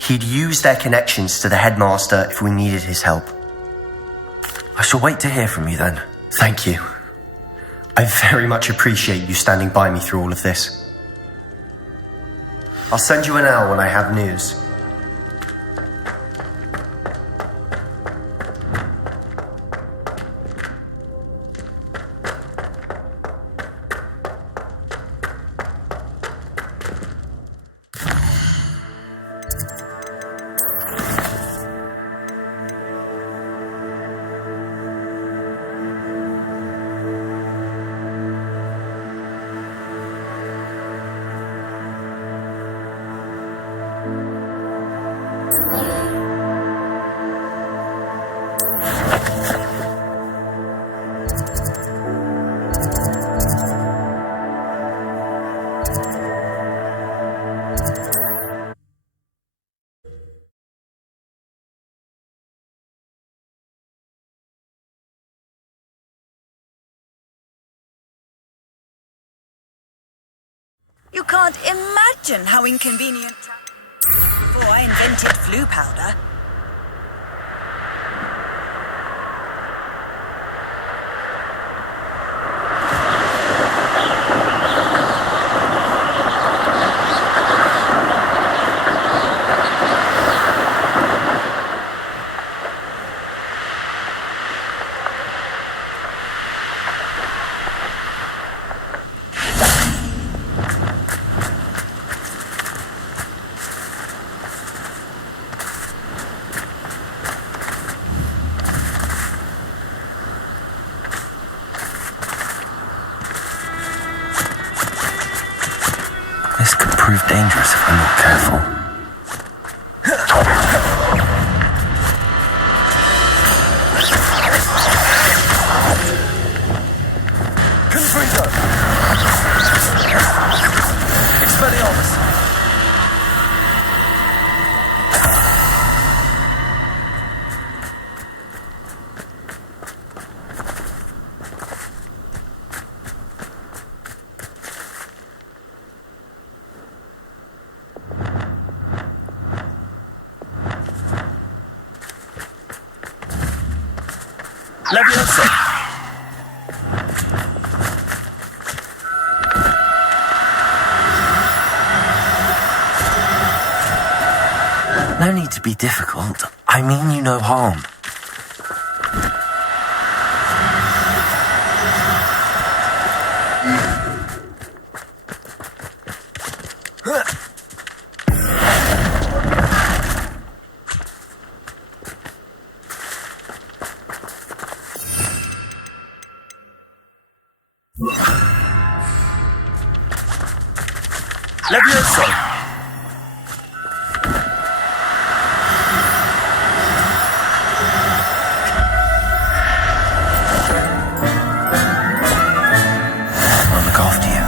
He'd use their connections to the headmaster if we needed his help. I shall wait to hear from you then. Thank you. I very much appreciate you standing by me through all of this. I'll send you an hour when I have news. You can't imagine how inconvenient. Before I invented flu powder. This could prove dangerous if I'm not careful. Confringo! Expelliarmus! Leviosa! No need to be difficult. I mean you no harm. Leviosa! I'll look after you.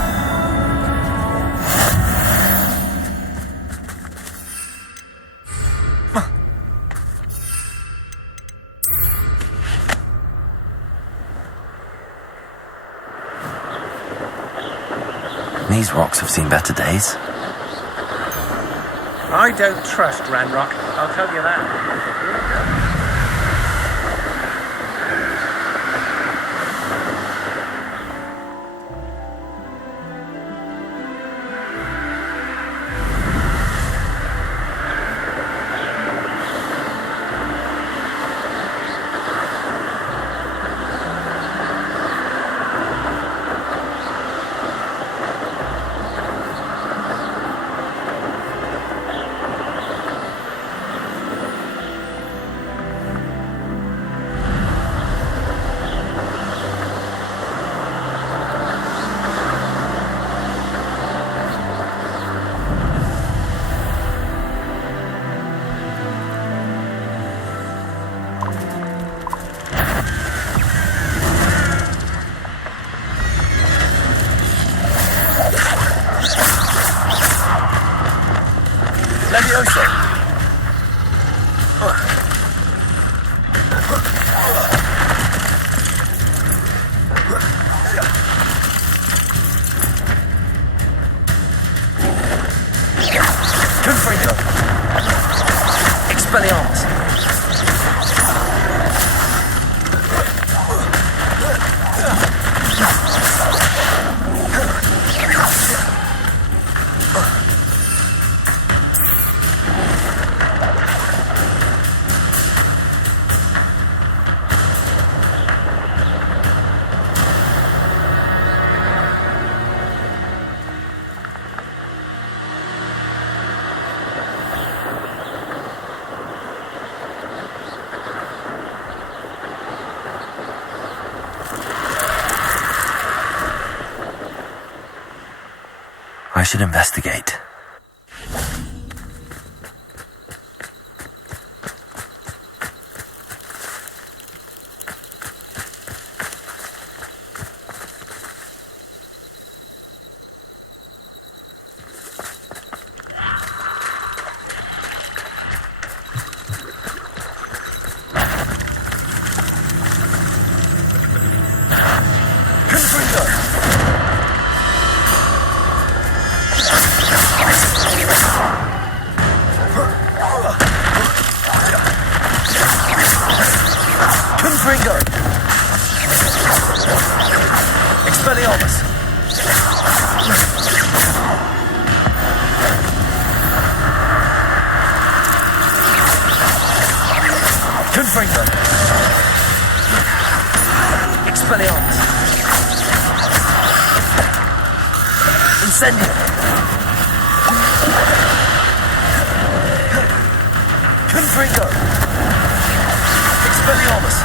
These rocks have seen better days. I don't trust Ranrock, I'll tell you that. Levioso! Confringo! Expelliarmus! I should investigate. Confringo! Expelliarmus! Confringo! Expelliarmus! Incendio! Confringo! Expelliarmus!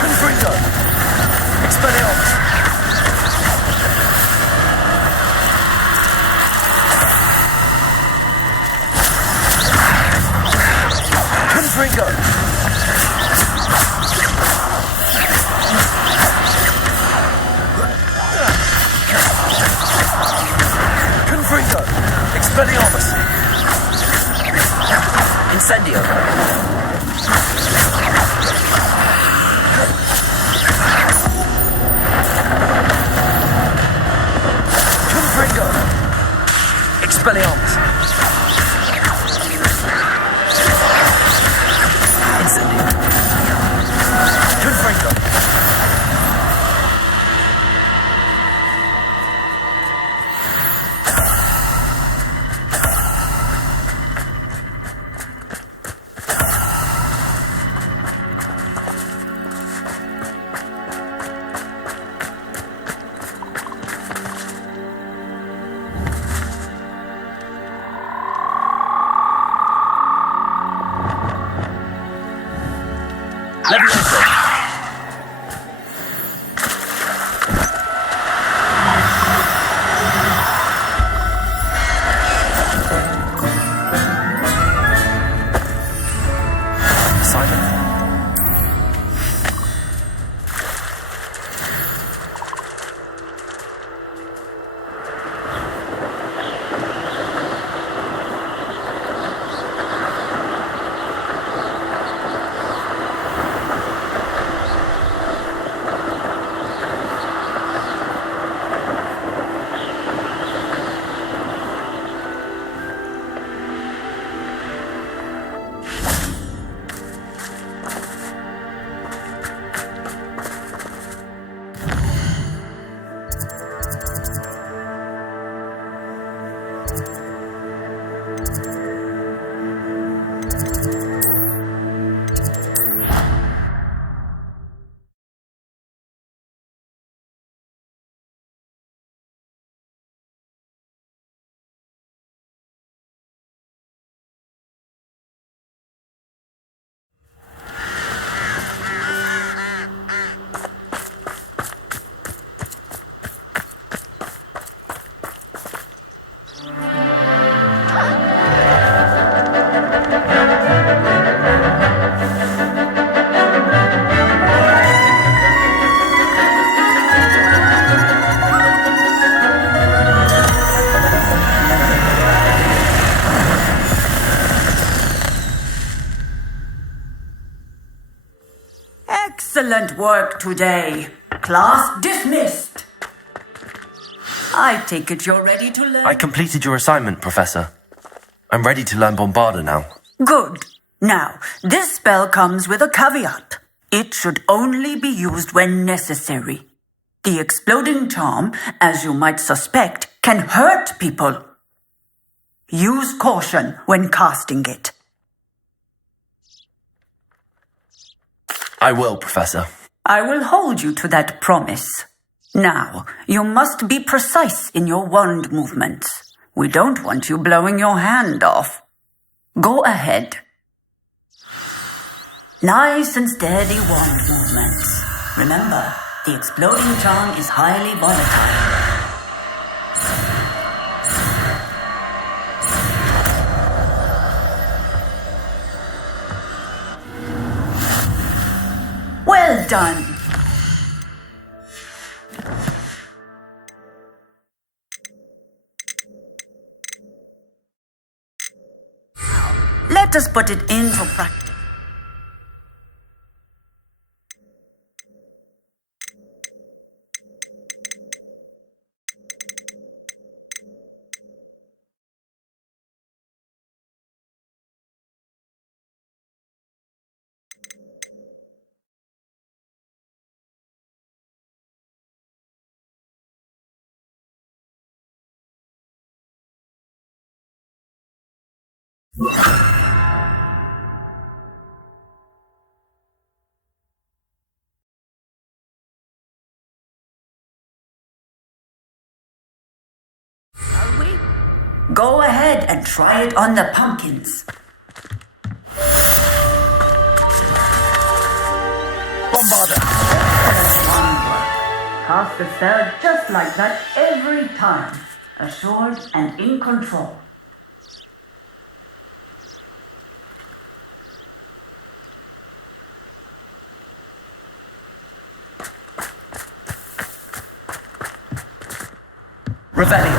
Confringo! Expelliarmus! Confringo! Confringo! Expelliarmus! Incendio! Confringo! Expelliarmus! Incendio! Confringo! Levioso! Simon? Excellent work today. Class dismissed. I take it you're ready to learn. I completed your assignment, Professor. I'm ready to learn Bombarda now. Good. Now, this spell comes with a caveat. It should only be used when necessary. The exploding charm, as you might suspect, can hurt people. Use caution when casting it. I will, Professor. I will hold you to that promise. Now, you must be precise in your wand movements. We don't want you blowing your hand off. Go ahead. Nice and steady wand movements. Remember, the exploding charm is highly volatile. Well done. Let us put it into practice. Shall we? Go ahead and try it on the pumpkins. Bombarda! Cast the spell just like that every time. Assured and in control. Revelio.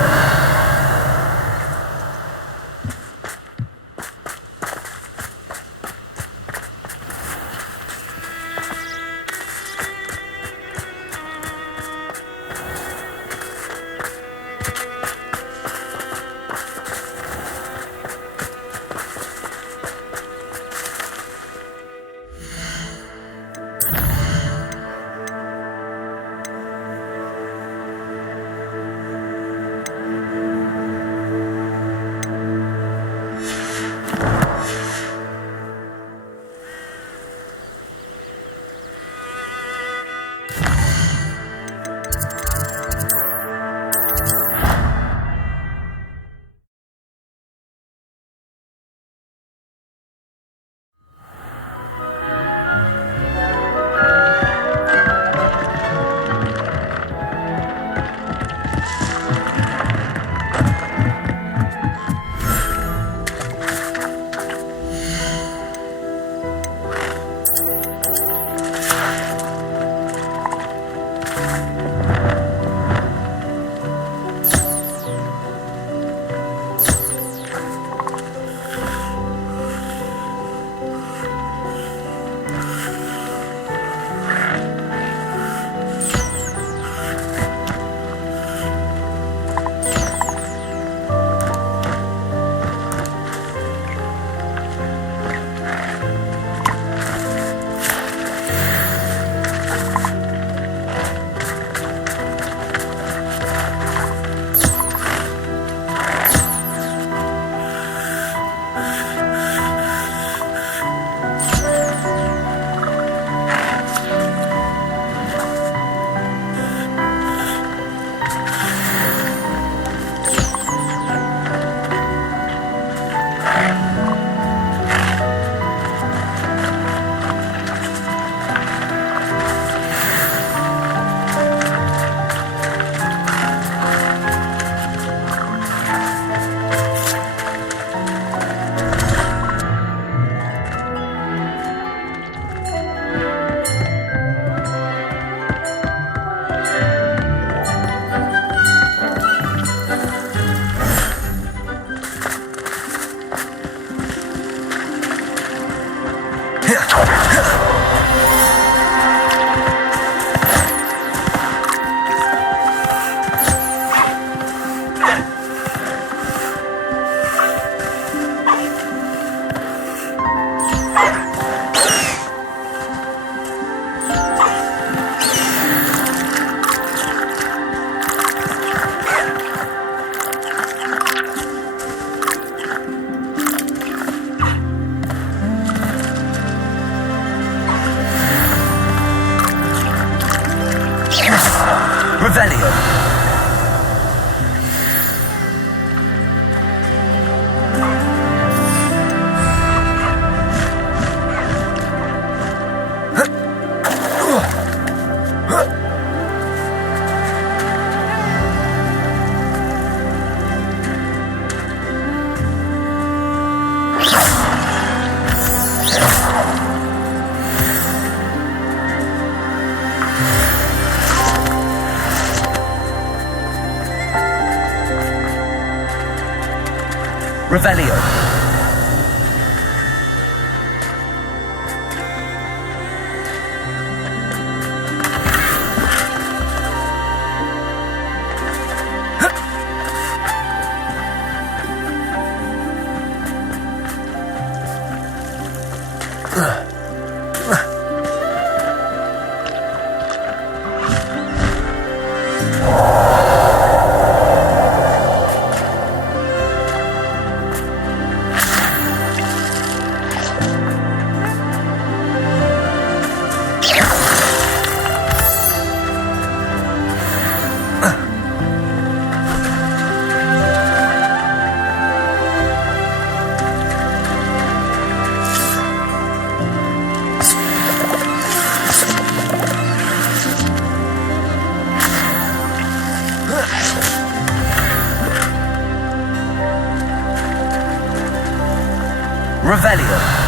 Revelio. Revelio. Revelio.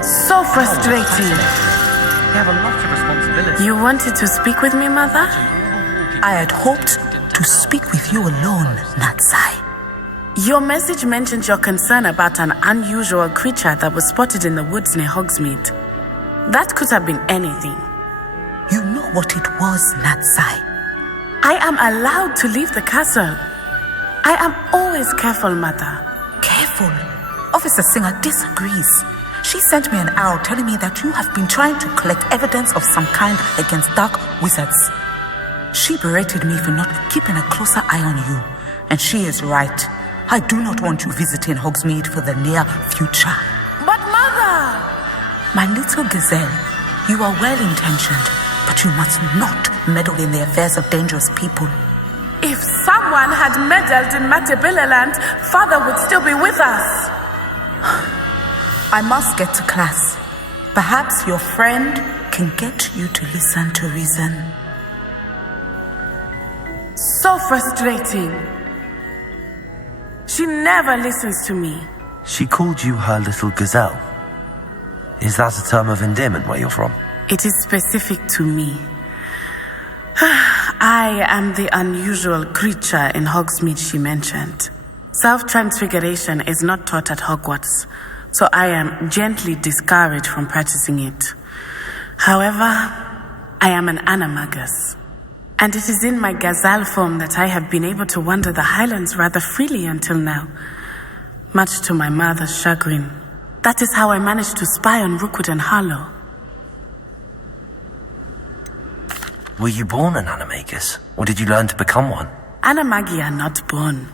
So frustrating. We have a lot of responsibility. You wanted to speak with me, Mother? I had hoped to speak with you alone, Natsai. Your message mentioned your concern about an unusual creature that was spotted in the woods near Hogsmeade. That could have been anything. You know what it was, Natsai. I am allowed to leave the castle. I am always careful, Mother. Careful? Officer Singer disagrees. She sent me an arrow telling me that you have been trying to collect evidence of some kind against dark wizards. She berated me for not keeping a closer eye on you, and she is right. I do not want you visiting Hogsmeade for the near future. But Mother! My little gazelle, you are well-intentioned, but you must not meddle in the affairs of dangerous people. If someone had meddled in Matabeleland, Father would still be with us. I must get to class. Perhaps your friend can get you to listen to reason. So frustrating. She never listens to me. She called you her little gazelle. Is that a term of endearment where you're from? It is specific to me. I am the unusual creature in Hogsmeade she mentioned. Self-transfiguration is not taught at Hogwarts, so I am gently discouraged from practicing it. However, I am an animagus, and it is in my gazelle form that I have been able to wander the highlands rather freely until now, much to my mother's chagrin. That is how I managed to spy on Rookwood and Harlow. Were you born an animagus, or did you learn to become one? Animagi are not born.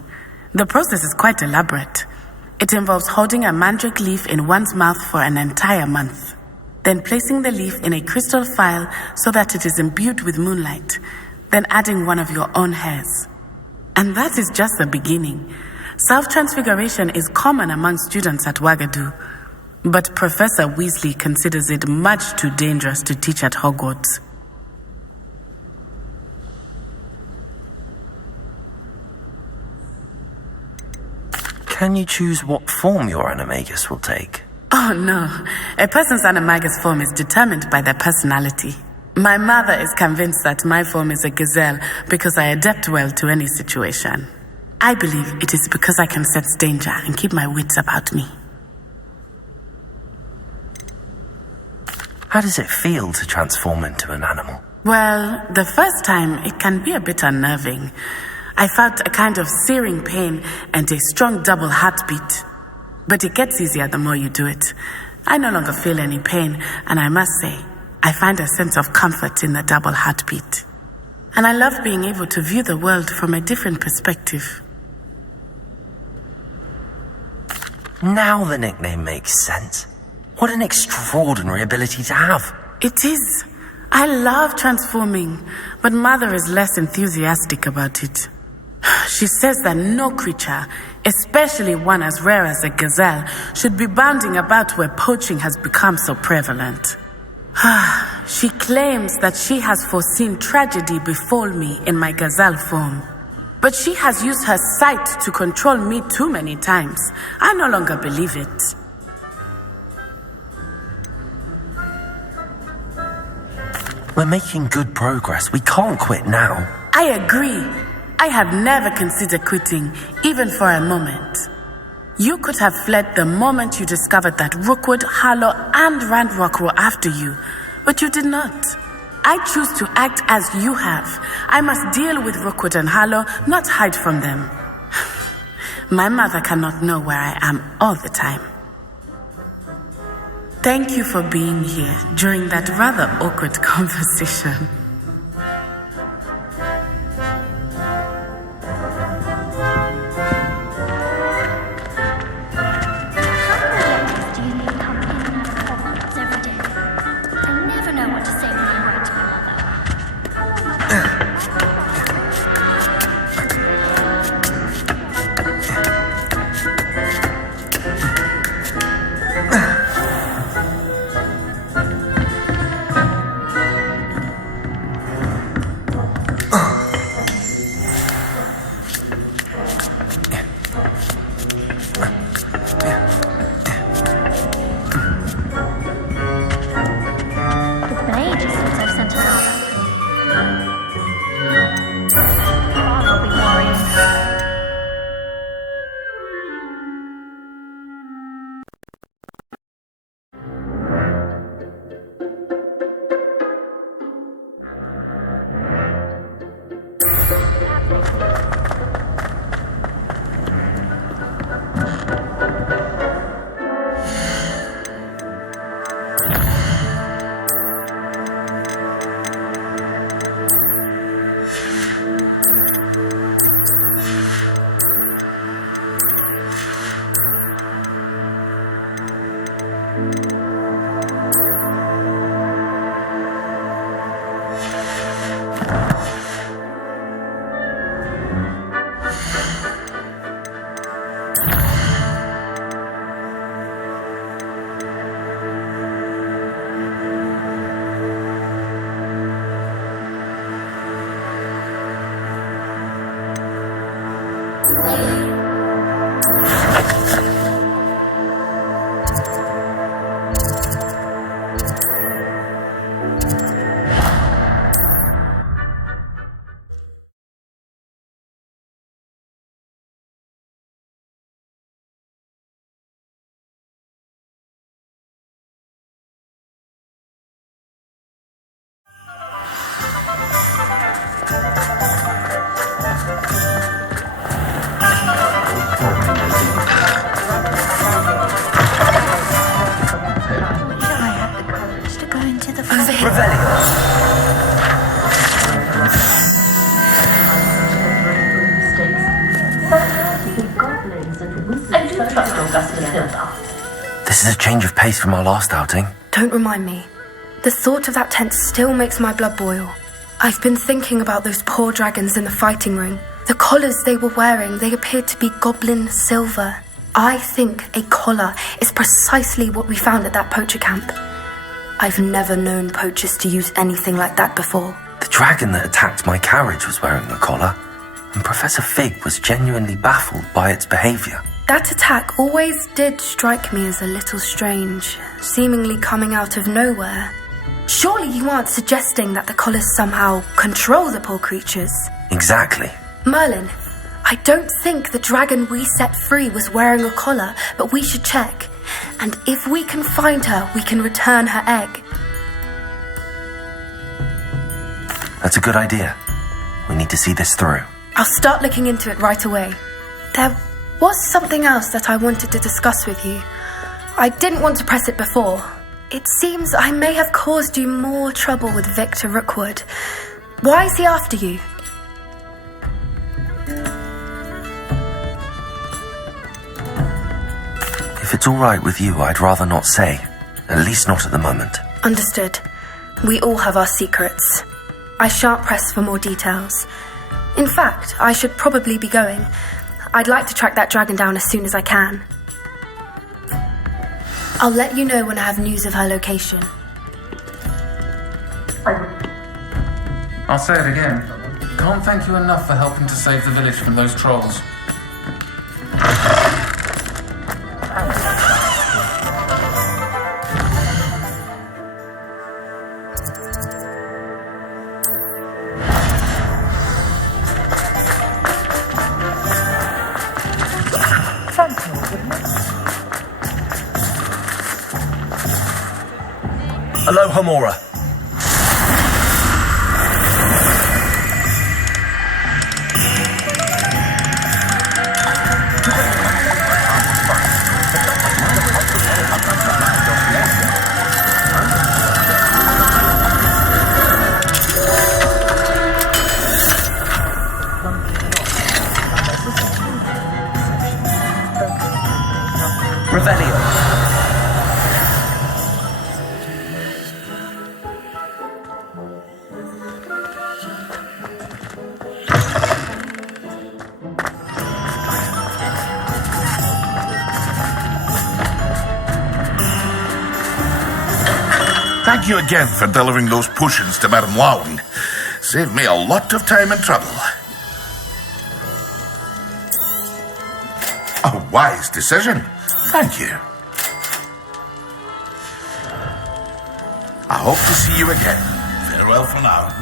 The process is quite elaborate. It involves holding a mandrake leaf in one's mouth for an entire month, then placing the leaf in a crystal phial so that it is imbued with moonlight, then adding one of your own hairs. And that is just the beginning. Self-transfiguration is common among students at Wagadu, but Professor Weasley considers it much too dangerous to teach at Hogwarts. Can you choose what form your animagus will take? Oh no, a person's animagus form is determined by their personality. My mother is convinced that my form is a gazelle because I adapt well to any situation. I believe it is because I can sense danger and keep my wits about me. How does it feel to transform into an animal? Well, the first time it can be a bit unnerving. I felt a kind of searing pain and a strong double heartbeat. But it gets easier the more you do it. I no longer feel any pain, and I must say, I find a sense of comfort in the double heartbeat. And I love being able to view the world from a different perspective. Now the nickname makes sense. What an extraordinary ability to have. It is. I love transforming, but Mother is less enthusiastic about it. She says that no creature, especially one as rare as a gazelle, should be bounding about where poaching has become so prevalent. She claims that she has foreseen tragedy befall me in my gazelle form. But she has used her sight to control me too many times. I no longer believe it. We're making good progress. We can't quit now. I agree. I have never considered quitting, even for a moment. You could have fled the moment you discovered that Rookwood, Harlow, and Ranrock were after you, but you did not. I choose to act as you have. I must deal with Rookwood and Harlow, not hide from them. My mother cannot know where I am all the time. Thank you for being here during that rather awkward conversation. This is a change of pace from our last outing. Don't remind me. The thought of that tent still makes my blood boil. I've been thinking about those poor dragons in the fighting ring. The collars they were wearing, they appeared to be goblin silver. I think a collar is precisely what we found at that poacher camp. I've never known poachers to use anything like that before. The dragon that attacked my carriage was wearing a collar, and Professor Fig was genuinely baffled by its behavior. That attack always did strike me as a little strange, seemingly coming out of nowhere. Surely you aren't suggesting that the collars somehow control the poor creatures? Exactly. Merlin, I don't think the dragon we set free was wearing a collar, but we should check. And if we can find her, we can return her egg. That's a good idea. We need to see this through. I'll start looking into it right away. There was something else that I wanted to discuss with you. I didn't want to press it before. It seems I may have caused you more trouble with Victor Rookwood. Why is he after you? If it's all right with you, I'd rather not say. At least not at the moment. Understood. We all have our secrets. I shan't press for more details. In fact, I should probably be going. I'd like to track that dragon down as soon as I can. I'll let you know when I have news of her location. I'll say it again. Can't thank you enough for helping to save the village from those trolls. Hello, Homora. Revelio. Thank you again for delivering those potions to Madame Wowing. Saved me a lot of time and trouble. A wise decision. Thank you. I hope to see you again. Farewell for now.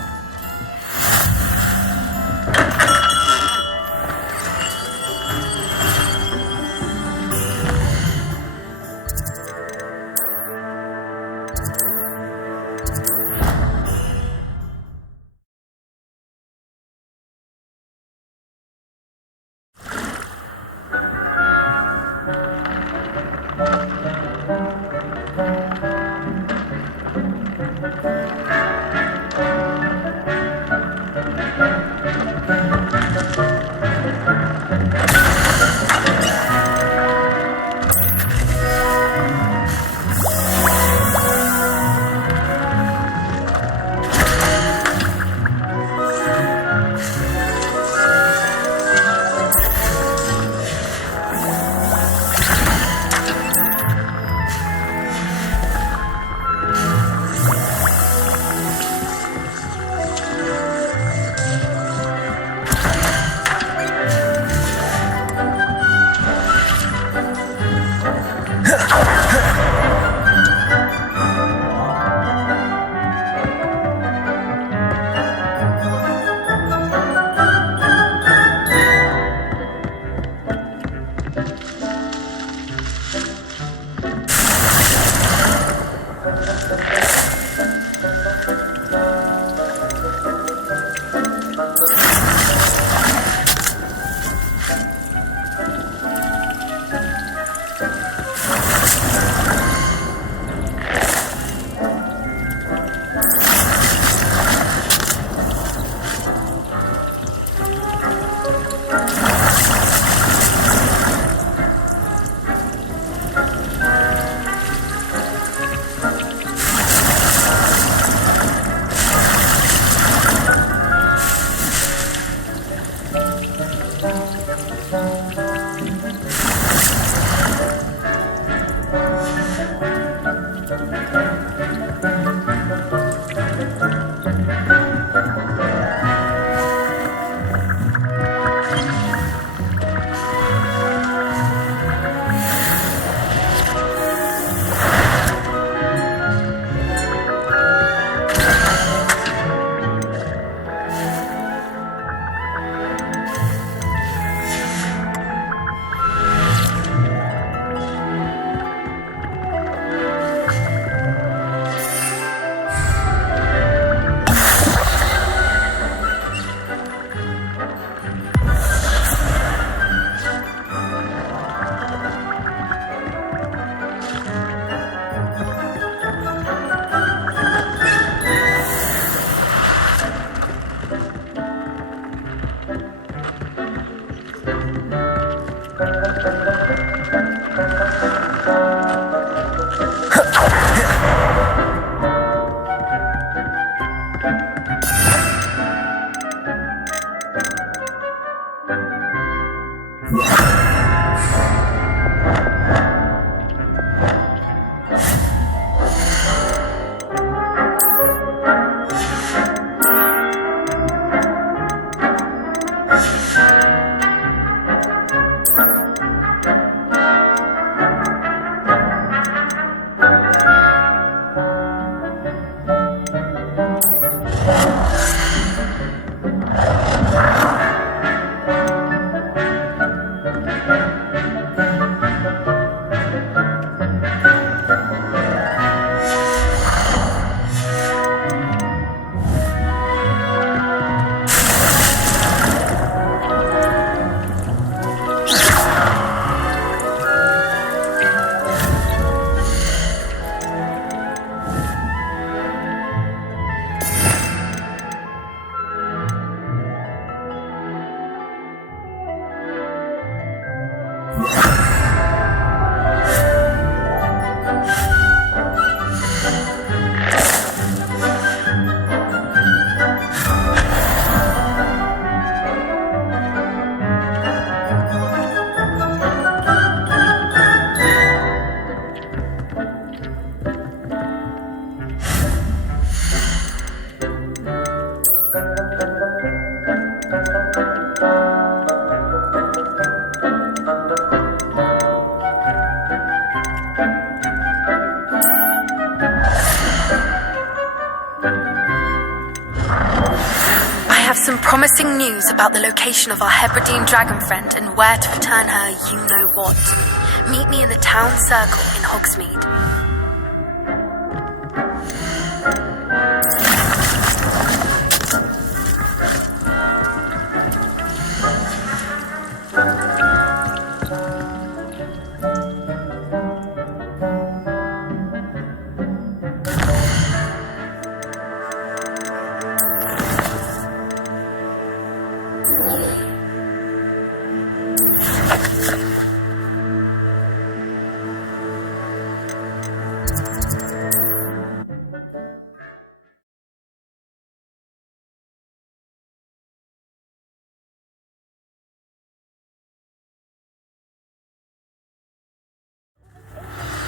Some promising news about the location of our Hebridean dragon friend and where to return her you-know-what. Meet me in the town circle in Hogsmeade.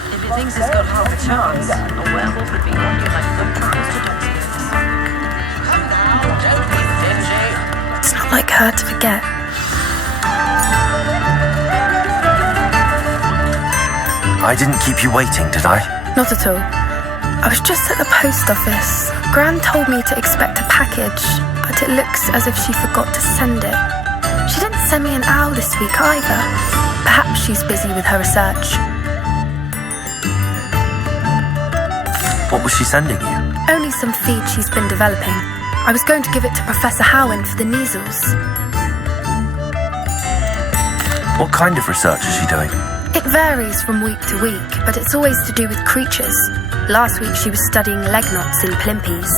If he thinks he's got half a chance, a werewolf would be on you like no troubles to dogs. Come now, don't be stingy. It's not like her to forget. I didn't keep you waiting, did I? Not at all. I was just at the post office. Gran told me to expect a package, but it looks as if she forgot to send it. She didn't send me an owl this week either. Perhaps she's busy with her research. What was she sending you? Only some feed she's been developing. I was going to give it to Professor Howin for the measles. What kind of research is she doing? It varies from week to week, but it's always to do with creatures. Last week she was studying leg knots in plimpies.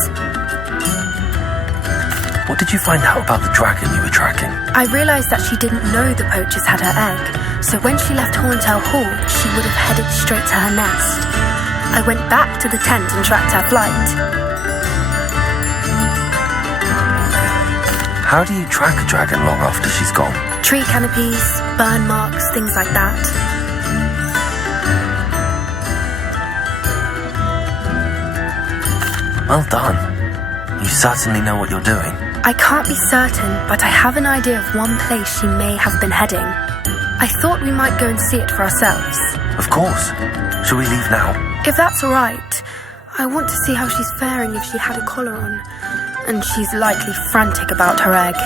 What did you find out about the dragon you were tracking? I realised that she didn't know the poachers had her egg, so when she left Horntail Hall, she would have headed straight to her nest. I went back to the tent and tracked her flight. How do you track a dragon long after she's gone? Tree canopies, burn marks, things like that. Well done. You certainly know what you're doing. I can't be certain, but I have an idea of one place she may have been heading. I thought we might go and see it for ourselves. Of course. Shall we leave now? If that's all right. I want to see how she's faring if she had a collar on. And she's likely frantic about her egg.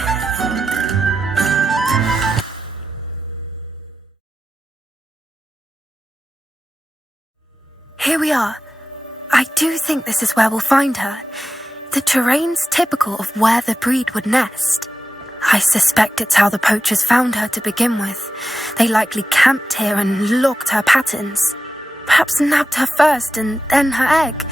Here we are. I do think this is where we'll find her. The terrain's typical of where the breed would nest. I suspect it's how the poachers found her to begin with. They likely camped here and logged her patterns. Perhaps nabbed her first and then her egg.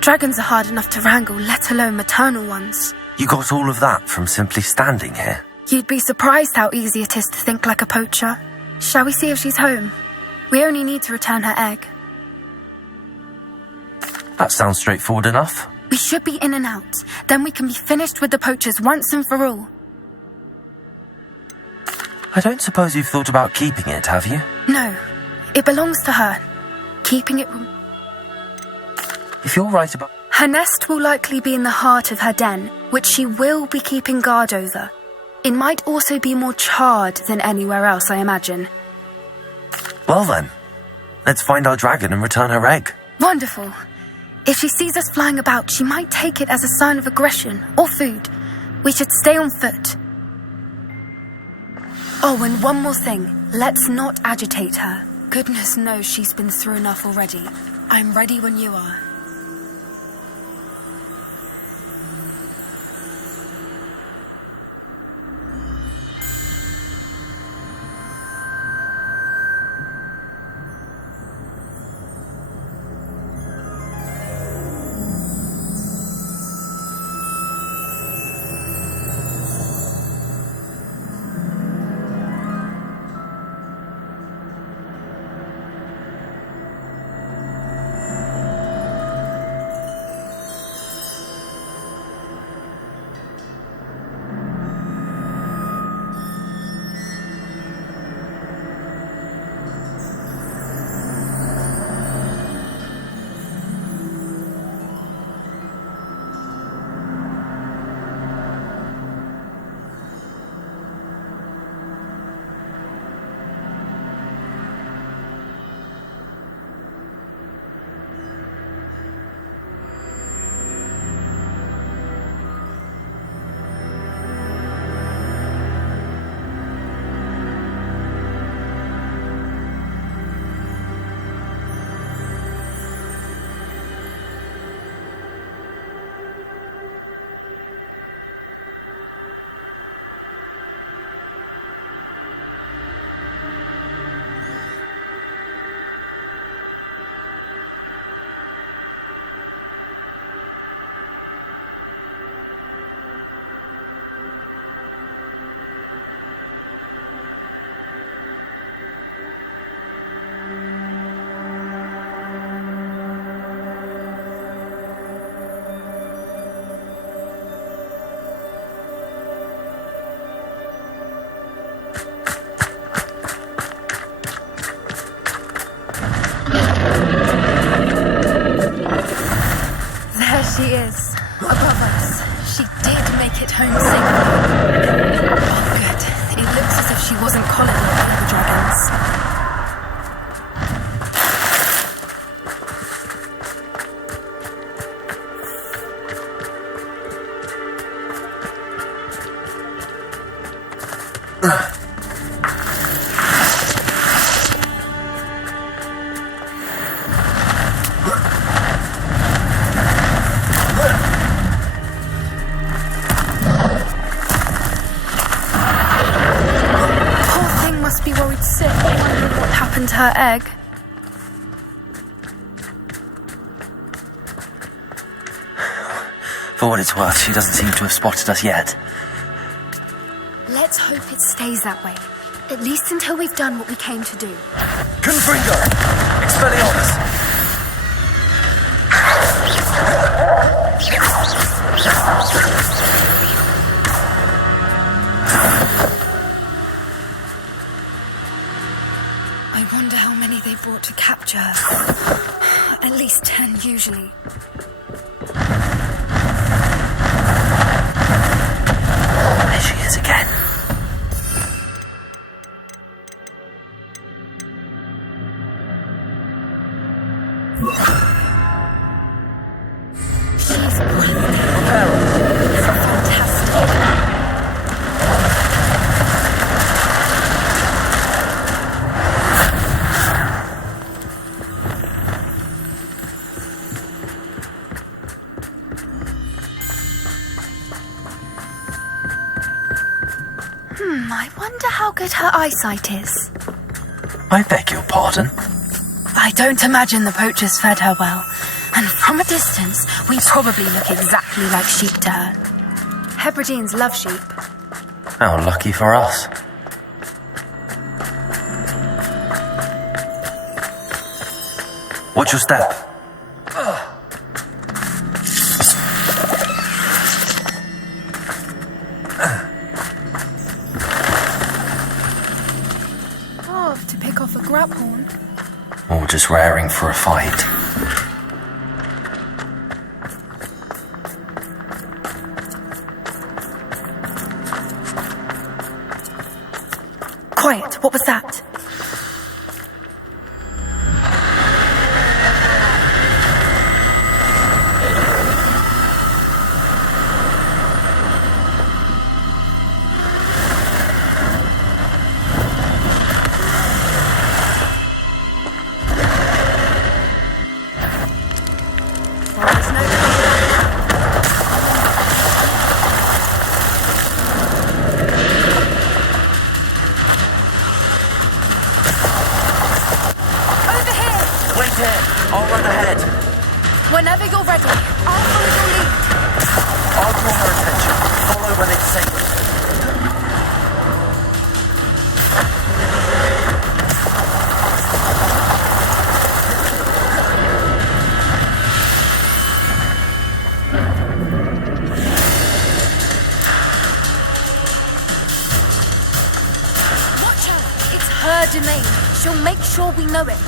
Dragons are hard enough to wrangle, let alone maternal ones. You got all of that from simply standing here? You'd be surprised how easy it is to think like a poacher. Shall we see if she's home? We only need to return her egg. That sounds straightforward enough. We should be in and out. Then we can be finished with the poachers once and for all. I don't suppose you've thought about keeping it, have you? No, it belongs to her. Keeping it... If you're right about... Her nest will likely be in the heart of her den, which she will be keeping guard over. It might also be more charred than anywhere else, I imagine. Well then, let's find our dragon and return her egg. Wonderful. If she sees us flying about, she might take it as a sign of aggression or food. We should stay on foot. Oh, and one more thing. Let's not agitate her. Goodness knows she's been through enough already. I'm ready when you are. She is. Above us. She did make it home safely. Oh, good. It looks as if she wasn't collared like the other dragons. Her egg. For what it's worth, she doesn't seem to have spotted us yet. Let's hope it stays that way. At least until we've done what we came to do. Confringo! Expelliarmus! I wonder how many they brought to capture her. At least 10 usually. There she is again. She's breathing. Fantastic. I wonder how good her eyesight is. I beg your pardon? I don't imagine the poachers fed her well. And from a distance, we probably look exactly like sheep to her. Hebrideans love sheep. How lucky for us. Watch your step. to pick off a grubhorn. Or just raring for a fight. Quiet, what was that? Whenever you're ready, I'll follow your lead. I'll draw her attention. Follow when it's safe. Watch her. It's her domain. She'll make sure we know it.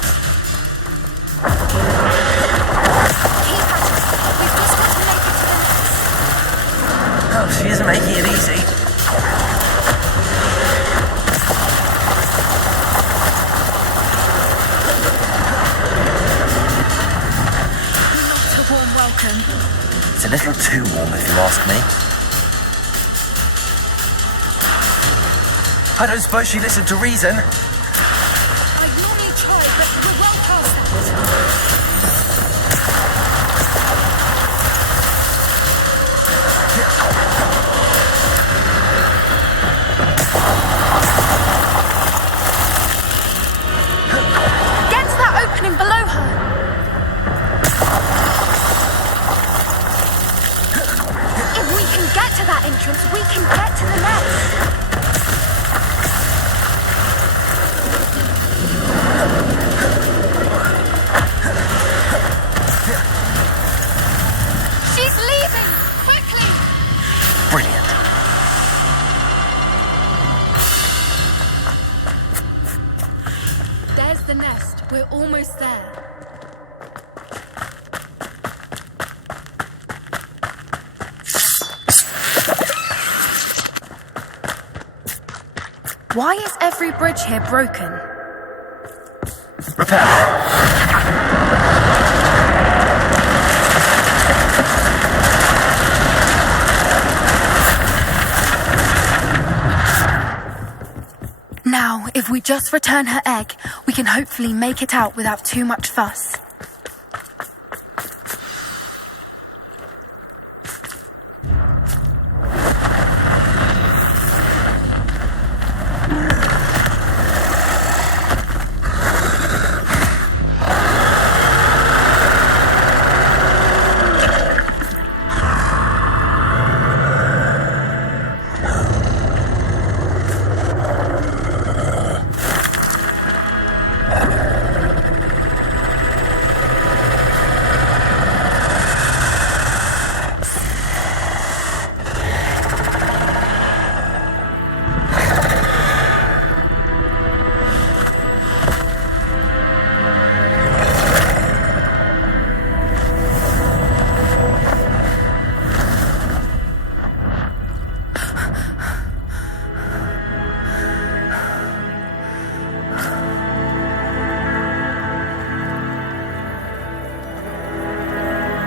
She isn't making it easy. Not a warm welcome. It's a little too warm if you ask me. I don't suppose she listened to reason. I'd normally try, but we're well past that. Below her. If we can get to that entrance, we can get to the nest. She's leaving! Quickly! Brilliant. There's the nest. We're almost there. Why is every bridge here broken? Repair. Now, if we just return her egg, we can hopefully make it out without too much fuss.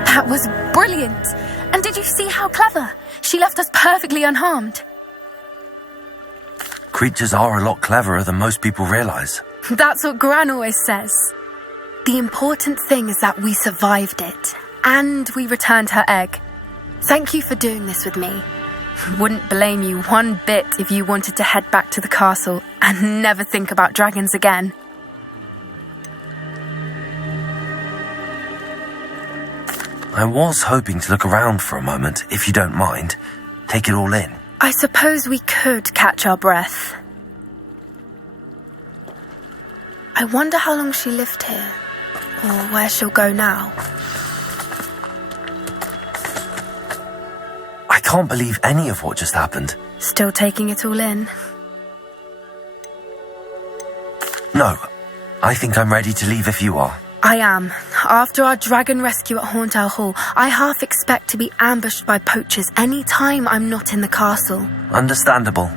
That was brilliant! And did you see how clever? She left us perfectly unharmed. Creatures are a lot cleverer than most people realize. That's what Gran always says. The important thing is that we survived it. And we returned her egg. Thank you for doing this with me. Wouldn't blame you one bit if you wanted to head back to the castle and never think about dragons again. I was hoping to look around for a moment, if you don't mind. Take it all in. I suppose we could catch our breath. I wonder how long she lived here, or where she'll go now. I can't believe any of what just happened. Still taking it all in. No. I think I'm ready to leave if you are. I am. After our dragon rescue at Hauntel Hall, I half expect to be ambushed by poachers any time I'm not in the castle. Understandable.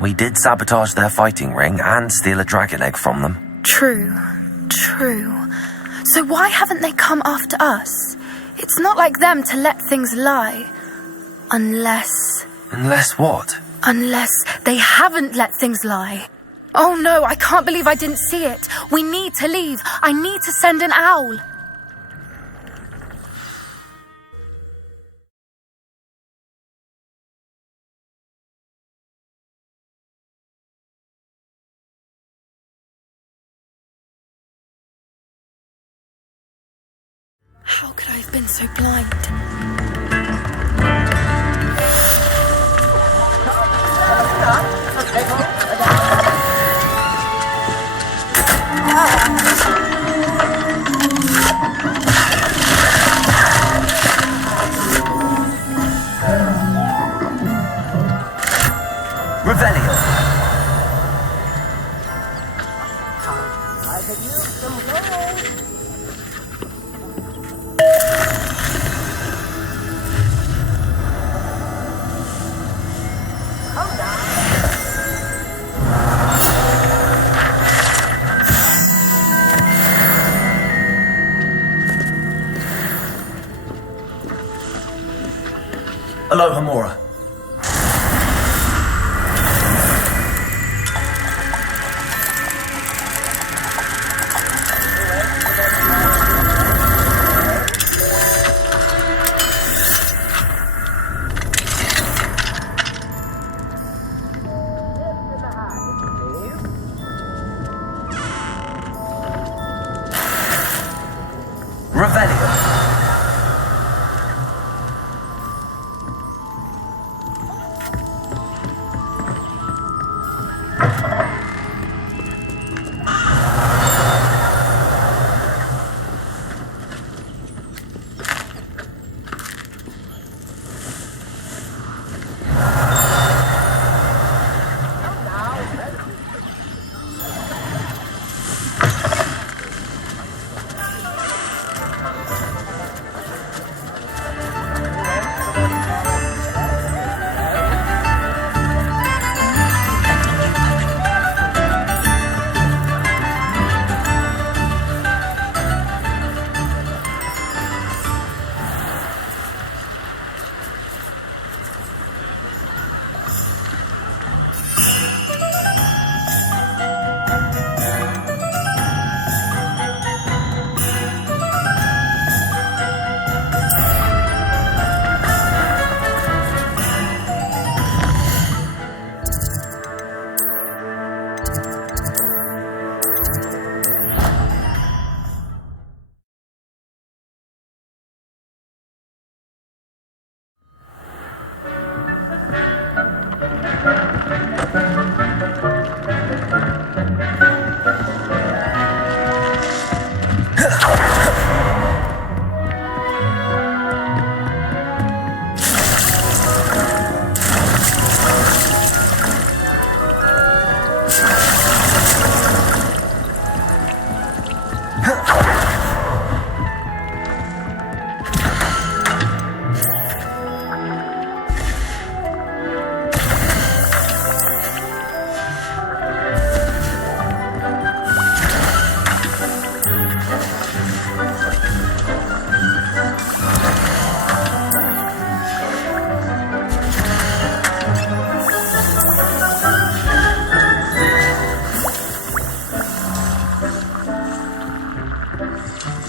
We did sabotage their fighting ring and steal a dragon egg from them. True. So why haven't they come after us? It's not like them to let things lie. Unless... Unless what? Unless they haven't let things lie. Oh no, I can't believe I didn't see it. We need to leave. I need to send an owl. How could I have been so blind? Revelio. I could use some gold. Aloha Mora.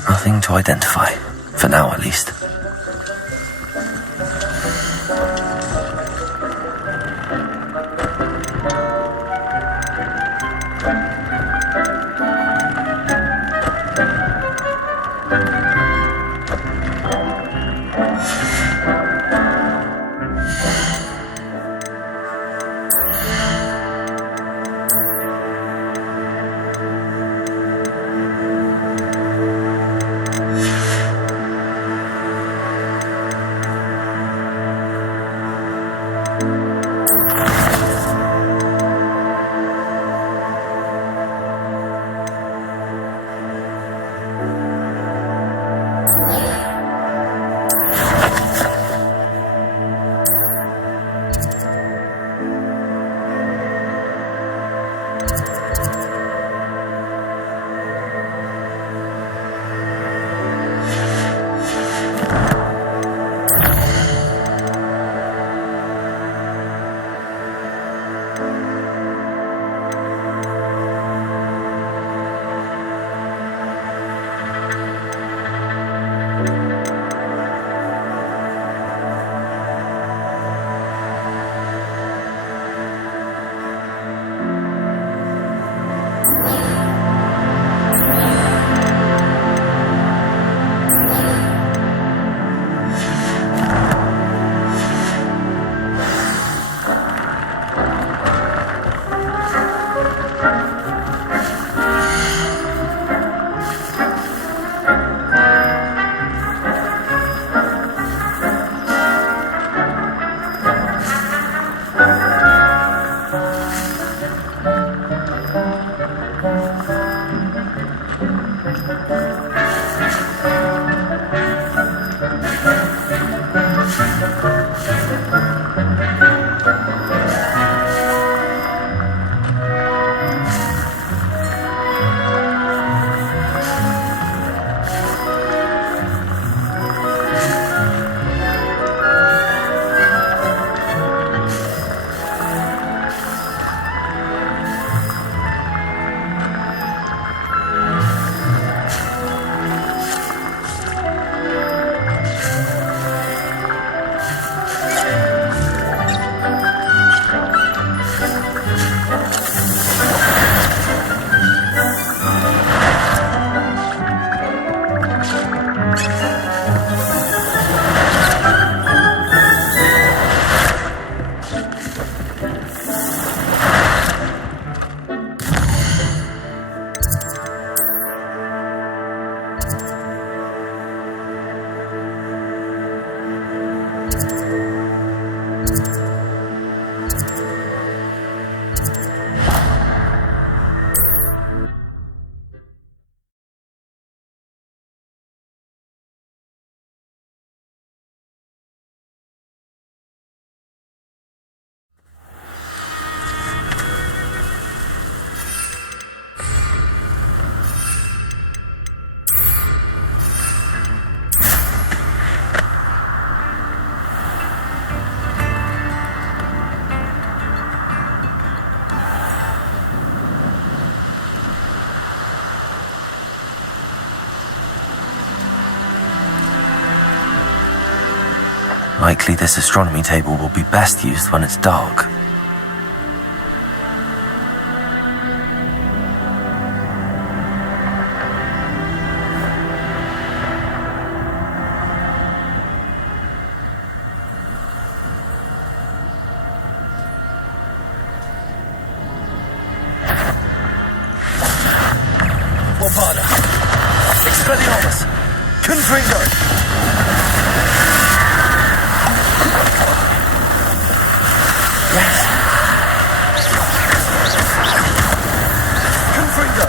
Nothing to identify, for now at least. Likely this astronomy table will be best used when it's dark. Bombarda! Expelliarmus! Confringo! Yes! Confringo!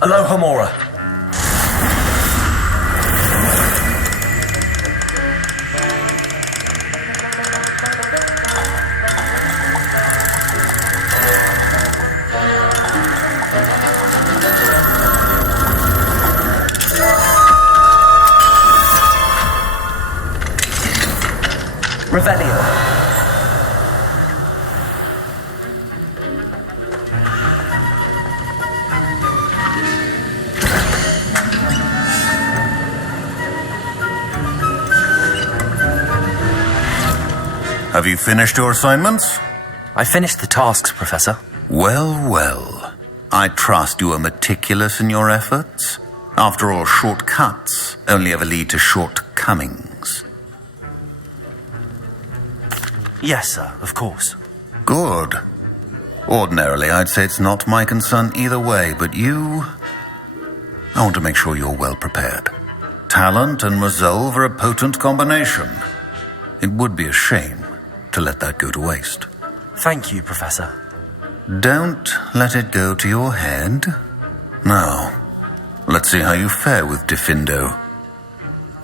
Aloha Mora. Revelio. Have you finished your assignments? I finished the tasks, Professor. Well, well. I trust you are meticulous in your efforts. After all, shortcuts only ever lead to shortcomings. Yes, sir, of course. Good. Ordinarily, I'd say it's not my concern either way, but you... I want to make sure you're well prepared. Talent and resolve are a potent combination. It would be a shame to let that go to waste. Thank you, Professor. Don't let it go to your head. Now, let's see how you fare with Defindo.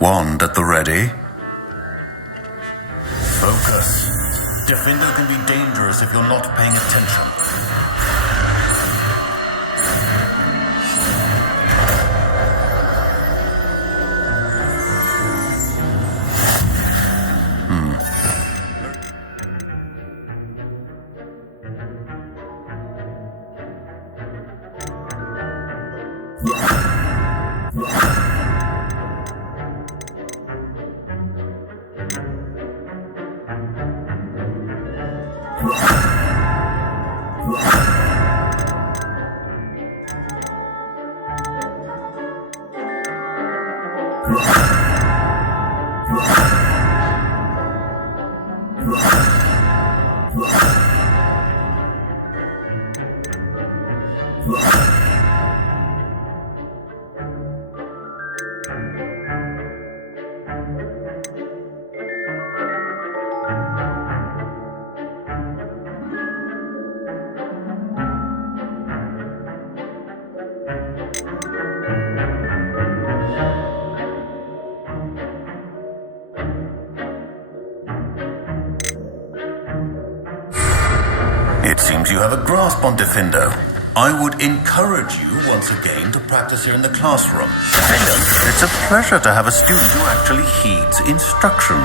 Wand at the ready. Focus. Defindo can be dangerous if you're not paying attention. It seems you have a grasp on Defendo. I would encourage you once again to practice here in the classroom. Defendo, it's a pleasure to have a student who actually heeds instruction.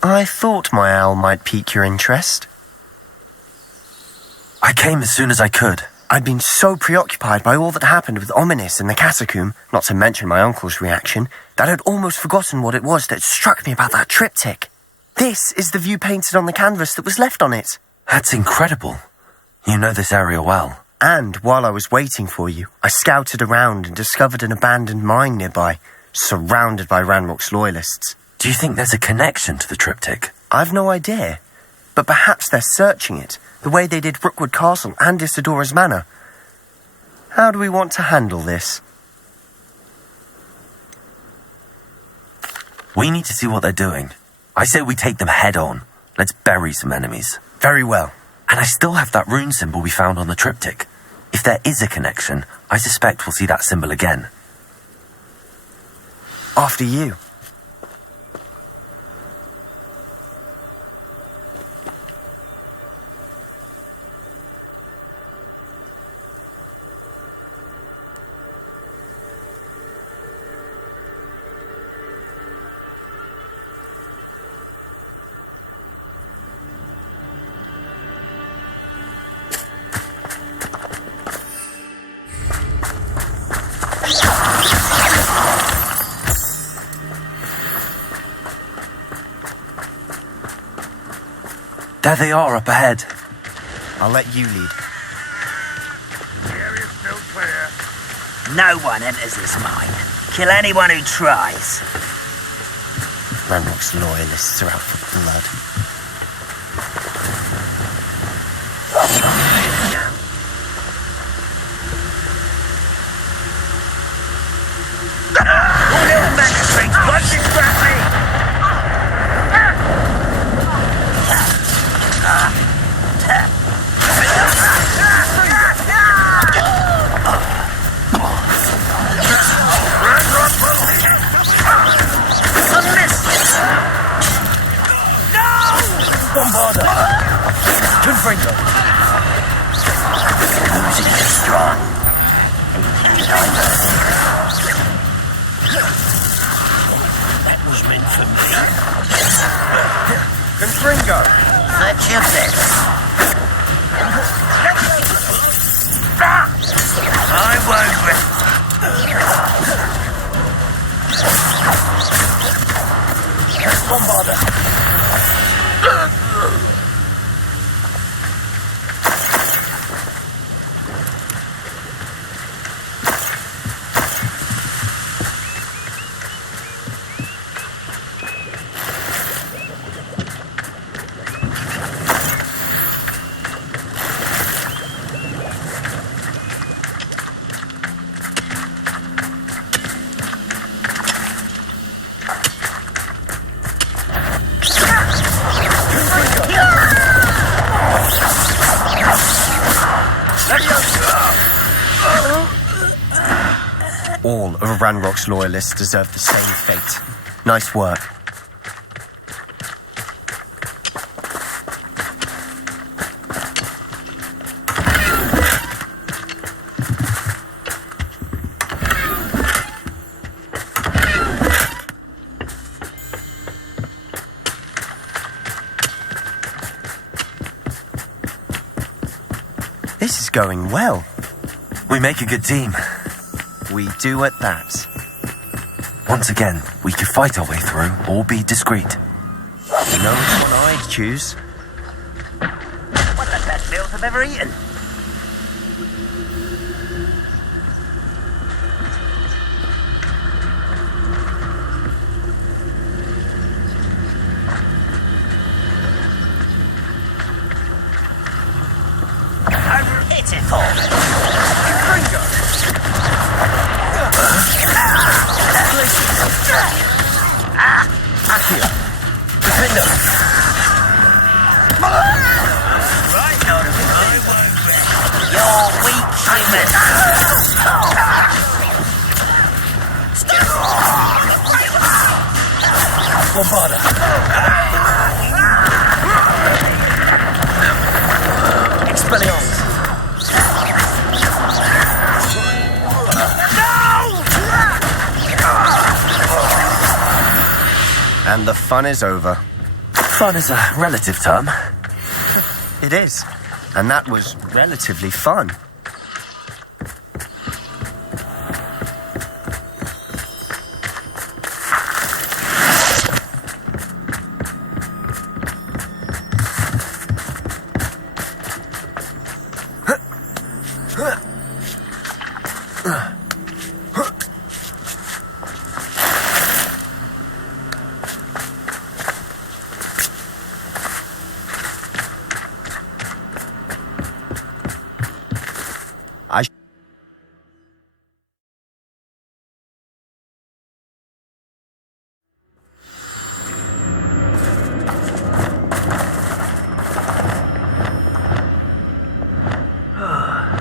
I thought my owl might pique your interest. I came as soon as I could. I'd been so preoccupied by all that happened with Ominis in the catacomb, not to mention my uncle's reaction, that I'd almost forgotten what it was that struck me about that triptych. This is the view painted on the canvas that was left on it. That's incredible. You know this area well. And while I was waiting for you, I scouted around and discovered an abandoned mine nearby, surrounded by Ranrock's loyalists. Do you think there's a connection to the triptych? I've no idea, but perhaps they're searching it, the way they did Rookwood Castle and Isidora's Manor. How do we want to handle this? We need to see what they're doing. I say we take them head on. Let's bury some enemies. Very well. And I still have that rune symbol we found on the triptych. If there is a connection, I suspect we'll see that symbol again. After you. There they are, up ahead. I'll let you lead. The area's still clear. No one enters this mine. Kill anyone who tries. Ranrock's loyalists are out for blood. Losing is strong. That was meant for me. Confringo! That's your best. I won't Bombarder. All of Ranrock's loyalists deserve the same fate. Nice work. This is going well. We make a good team. We do at that. Once again, we could fight our way through or be discreet. You know which one I'd choose? What's the best meals I've ever eaten? It's it for Ringo! Accio! Defender! Right, I won't rest. You're weak, human. Bombarder! Expelliarmus! And the fun is over. Fun is a relative term. It is. And that was relatively fun.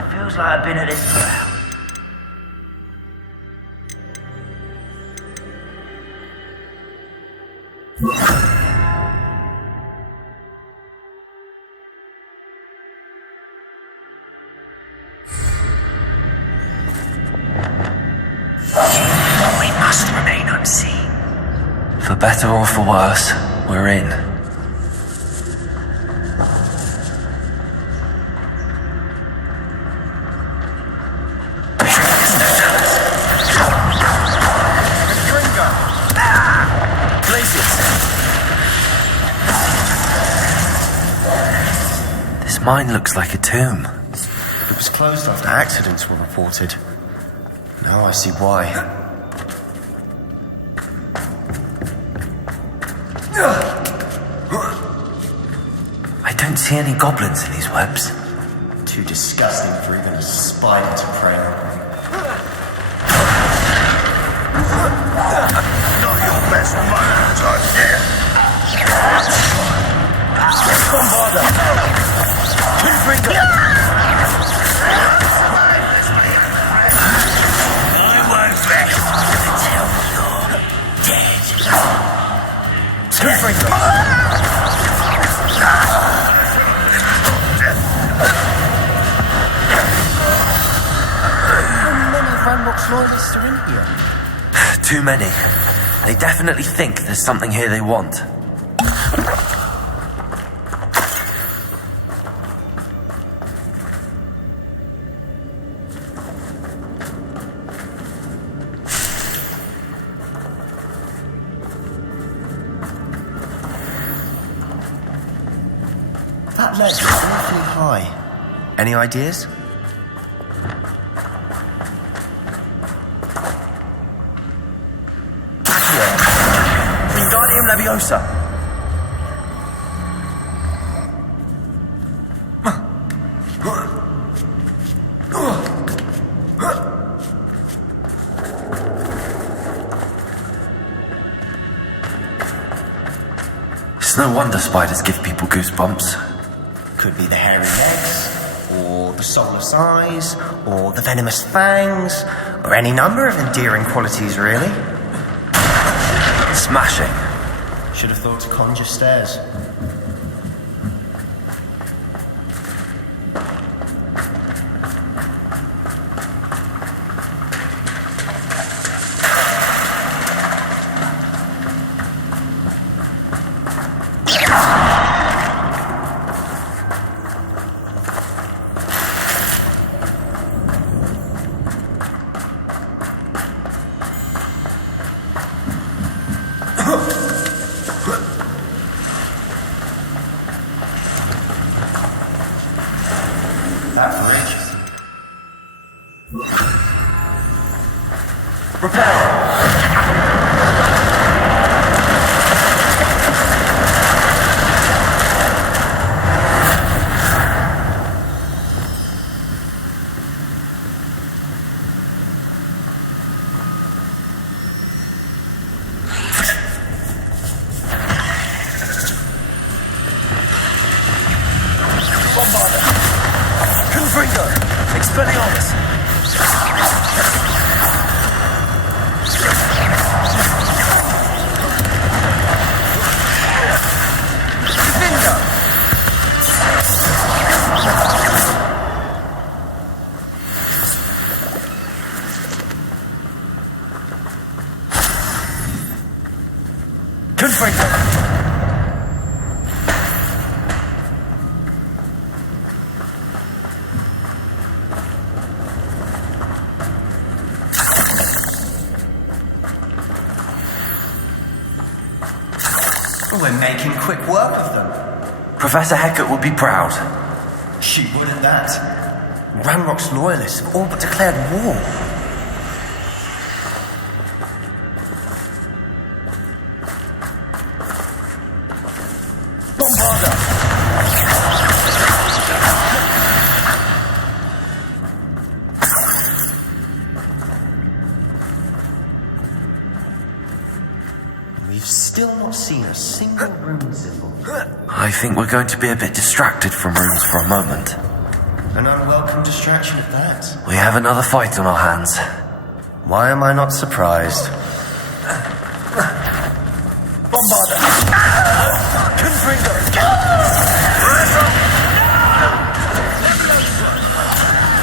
Feels like I've been at this for hours. We must remain unseen. For better or for worse, we're in. This mine looks like a tomb. It was closed after accidents were reported. Now I see why. I don't see any goblins in these webs. Too disgusting for even a spider to prey on. Not your best moments, I fear. Bombarder! Confringo! I won't rest until you're dead. Confringo! Ranrock's loyalists are in here? Too many. They definitely think there's something here they want. That ledge is awfully high. Any ideas? Wingardium Leviosa! It's no wonder spiders give people goosebumps. Could be the hairy legs, or the soulless eyes, or the venomous fangs, or any number of endearing qualities, really. Smashing. Should have thought to conjure stairs. We're making quick work of them. Professor Hecat would be proud. She wouldn't that. Ranrock's loyalists have all but declared war. Bombarda! We've still not seen a single rune symbol. I think we're going to be a bit distracted from runes for a moment. An unwelcome distraction at that. We have another fight on our hands. Why am I not surprised? Bombarda! Confringo!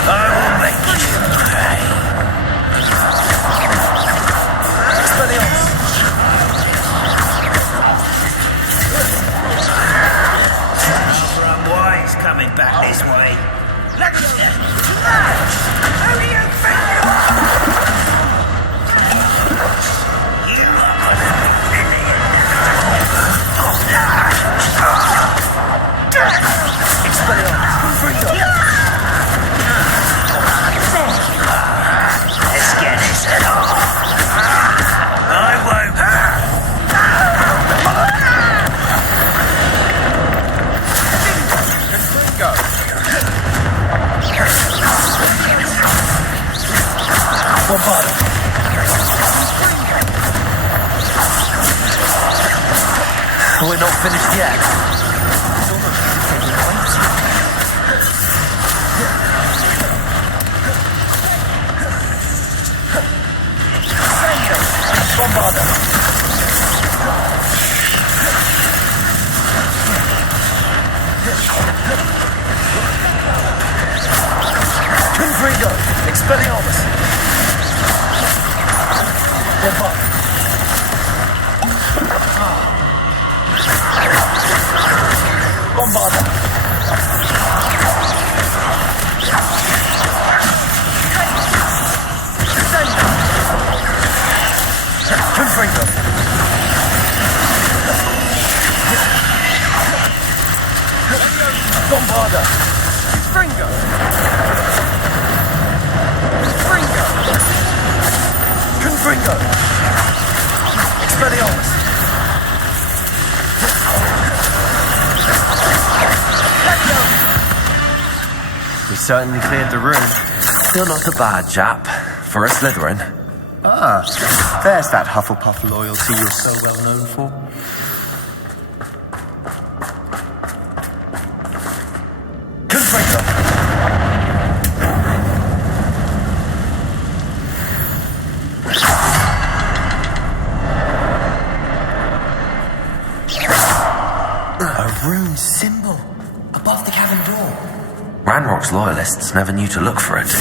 I will make you pay. Expelliarmus! Wise coming back this way. Who do you think you are? You are an idiot. Expelliarmus! Confringo! Let's get this head off. I won't. Bombarda! We're not finished yet. Bombarda! Confringo! Expelliarmus! We certainly cleared the room. Still not a bad chap for a Slytherin. Ah, there's that Hufflepuff loyalty you're so well known for. A rune symbol above the cavern door. Ranrock's loyalists never knew to look for it.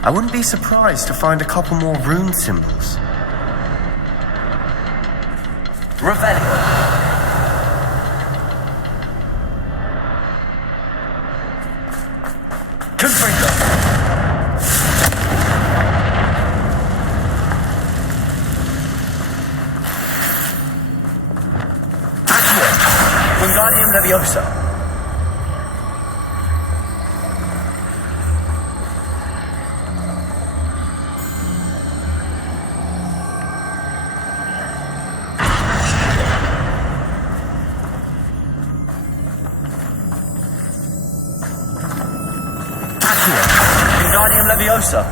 I wouldn't be surprised to find a couple more rune symbols. Revelio. Confringo. Accio. Wingardium Leviosa. Leviosa.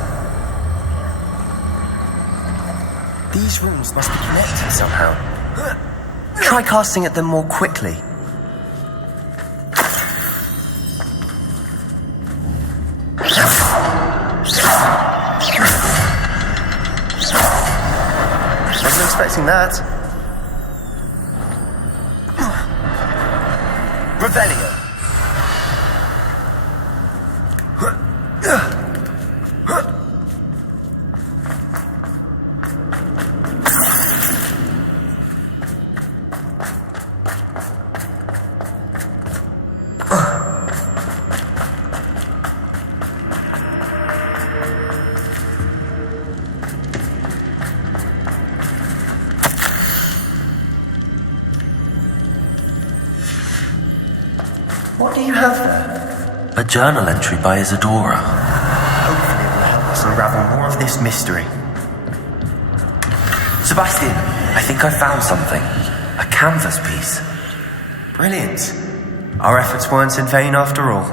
These runes must be connected somehow. Try casting at them more quickly. Wasn't expecting that. Revelio. What do you have there? A journal entry by Isadora. Hopefully it will help us unravel more of this mystery. Sebastian, I think I found something. A canvas piece. Brilliant. Our efforts weren't in vain after all.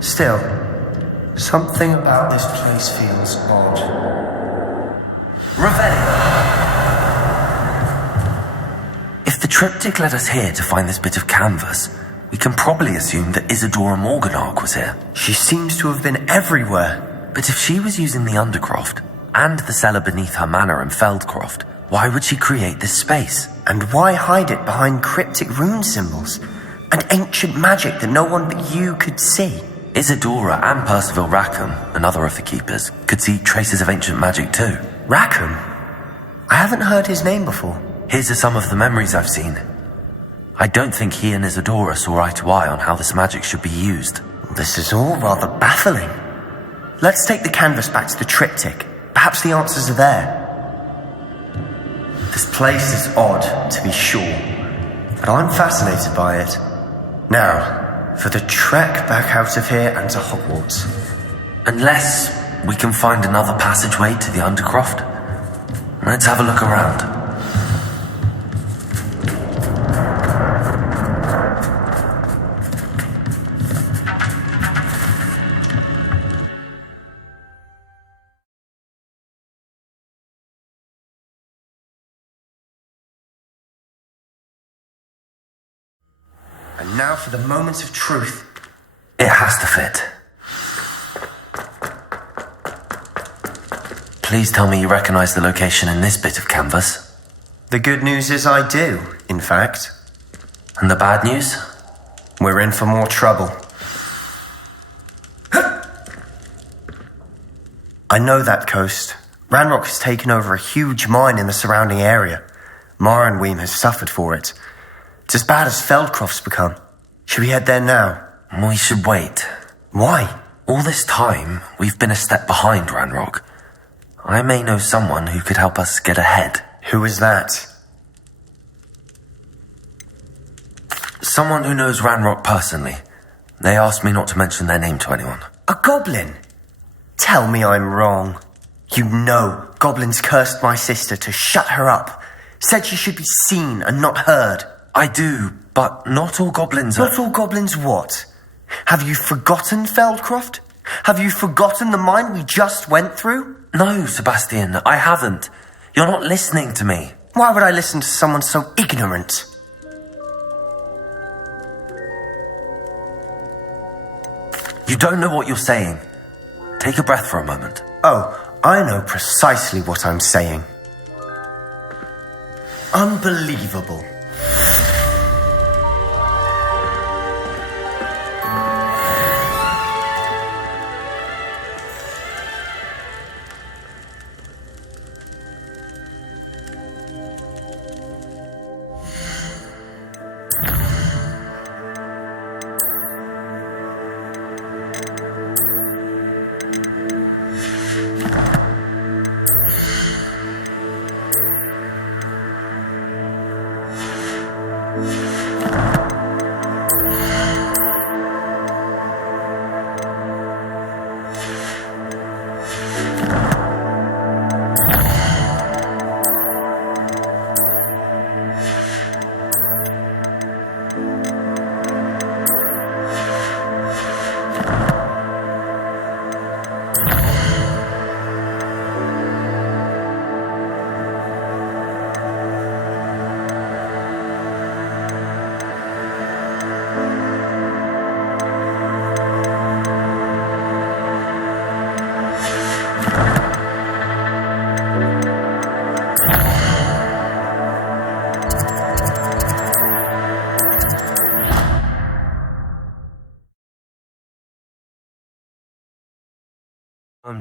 Still, something about this place feels odd. Revelio. If the triptych led us here to find this bit of canvas, we can probably assume that Isadora Morganark was here. She seems to have been everywhere. But if she was using the Undercroft and the cellar beneath her manor in Feldcroft, why would she create this space? And why hide it behind cryptic rune symbols and ancient magic that no one but you could see? Isadora and Percival Rackham, another of the keepers, could see traces of ancient magic too. Rackham? I haven't heard his name before. Here's some of the memories I've seen. I don't think he and Isadora saw eye to eye on how this magic should be used. This is all rather baffling. Let's take the canvas back to the triptych. Perhaps the answers are there. This place is odd, to be sure, but I'm fascinated by it. Now, for the trek back out of here and to Hogwarts. Unless we can find another passageway to the Undercroft. Let's have a look around. Now for the moment of truth. It has to fit. Please tell me you recognize the location in this bit of canvas. The good news is I do, in fact. And the bad news? We're in for more trouble. I know that coast. Ranrock has taken over a huge mine in the surrounding area. Nvme has suffered for it. It's as bad as Feldcroft's become. Should we head there now? We should wait. Why? All this time, we've been a step behind Ranrock. I may know someone who could help us get ahead. Who is that? Someone who knows Ranrock personally. They asked me not to mention their name to anyone. A goblin? Tell me I'm wrong. You know, goblins cursed my sister to shut her up. Said she should be seen and not heard. I do, but not all goblins are... Not all goblins what? Have you forgotten Feldcroft? Have you forgotten the mine we just went through? No, Sebastian, I haven't. You're not listening to me. Why would I listen to someone so ignorant? You don't know what you're saying. Take a breath for a moment. Oh, I know precisely what I'm saying. Unbelievable.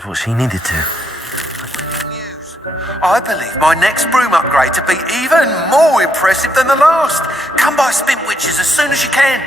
What she needed to. I believe my next broom upgrade to be even more impressive than the last. Come by Spintwitches as soon as you can.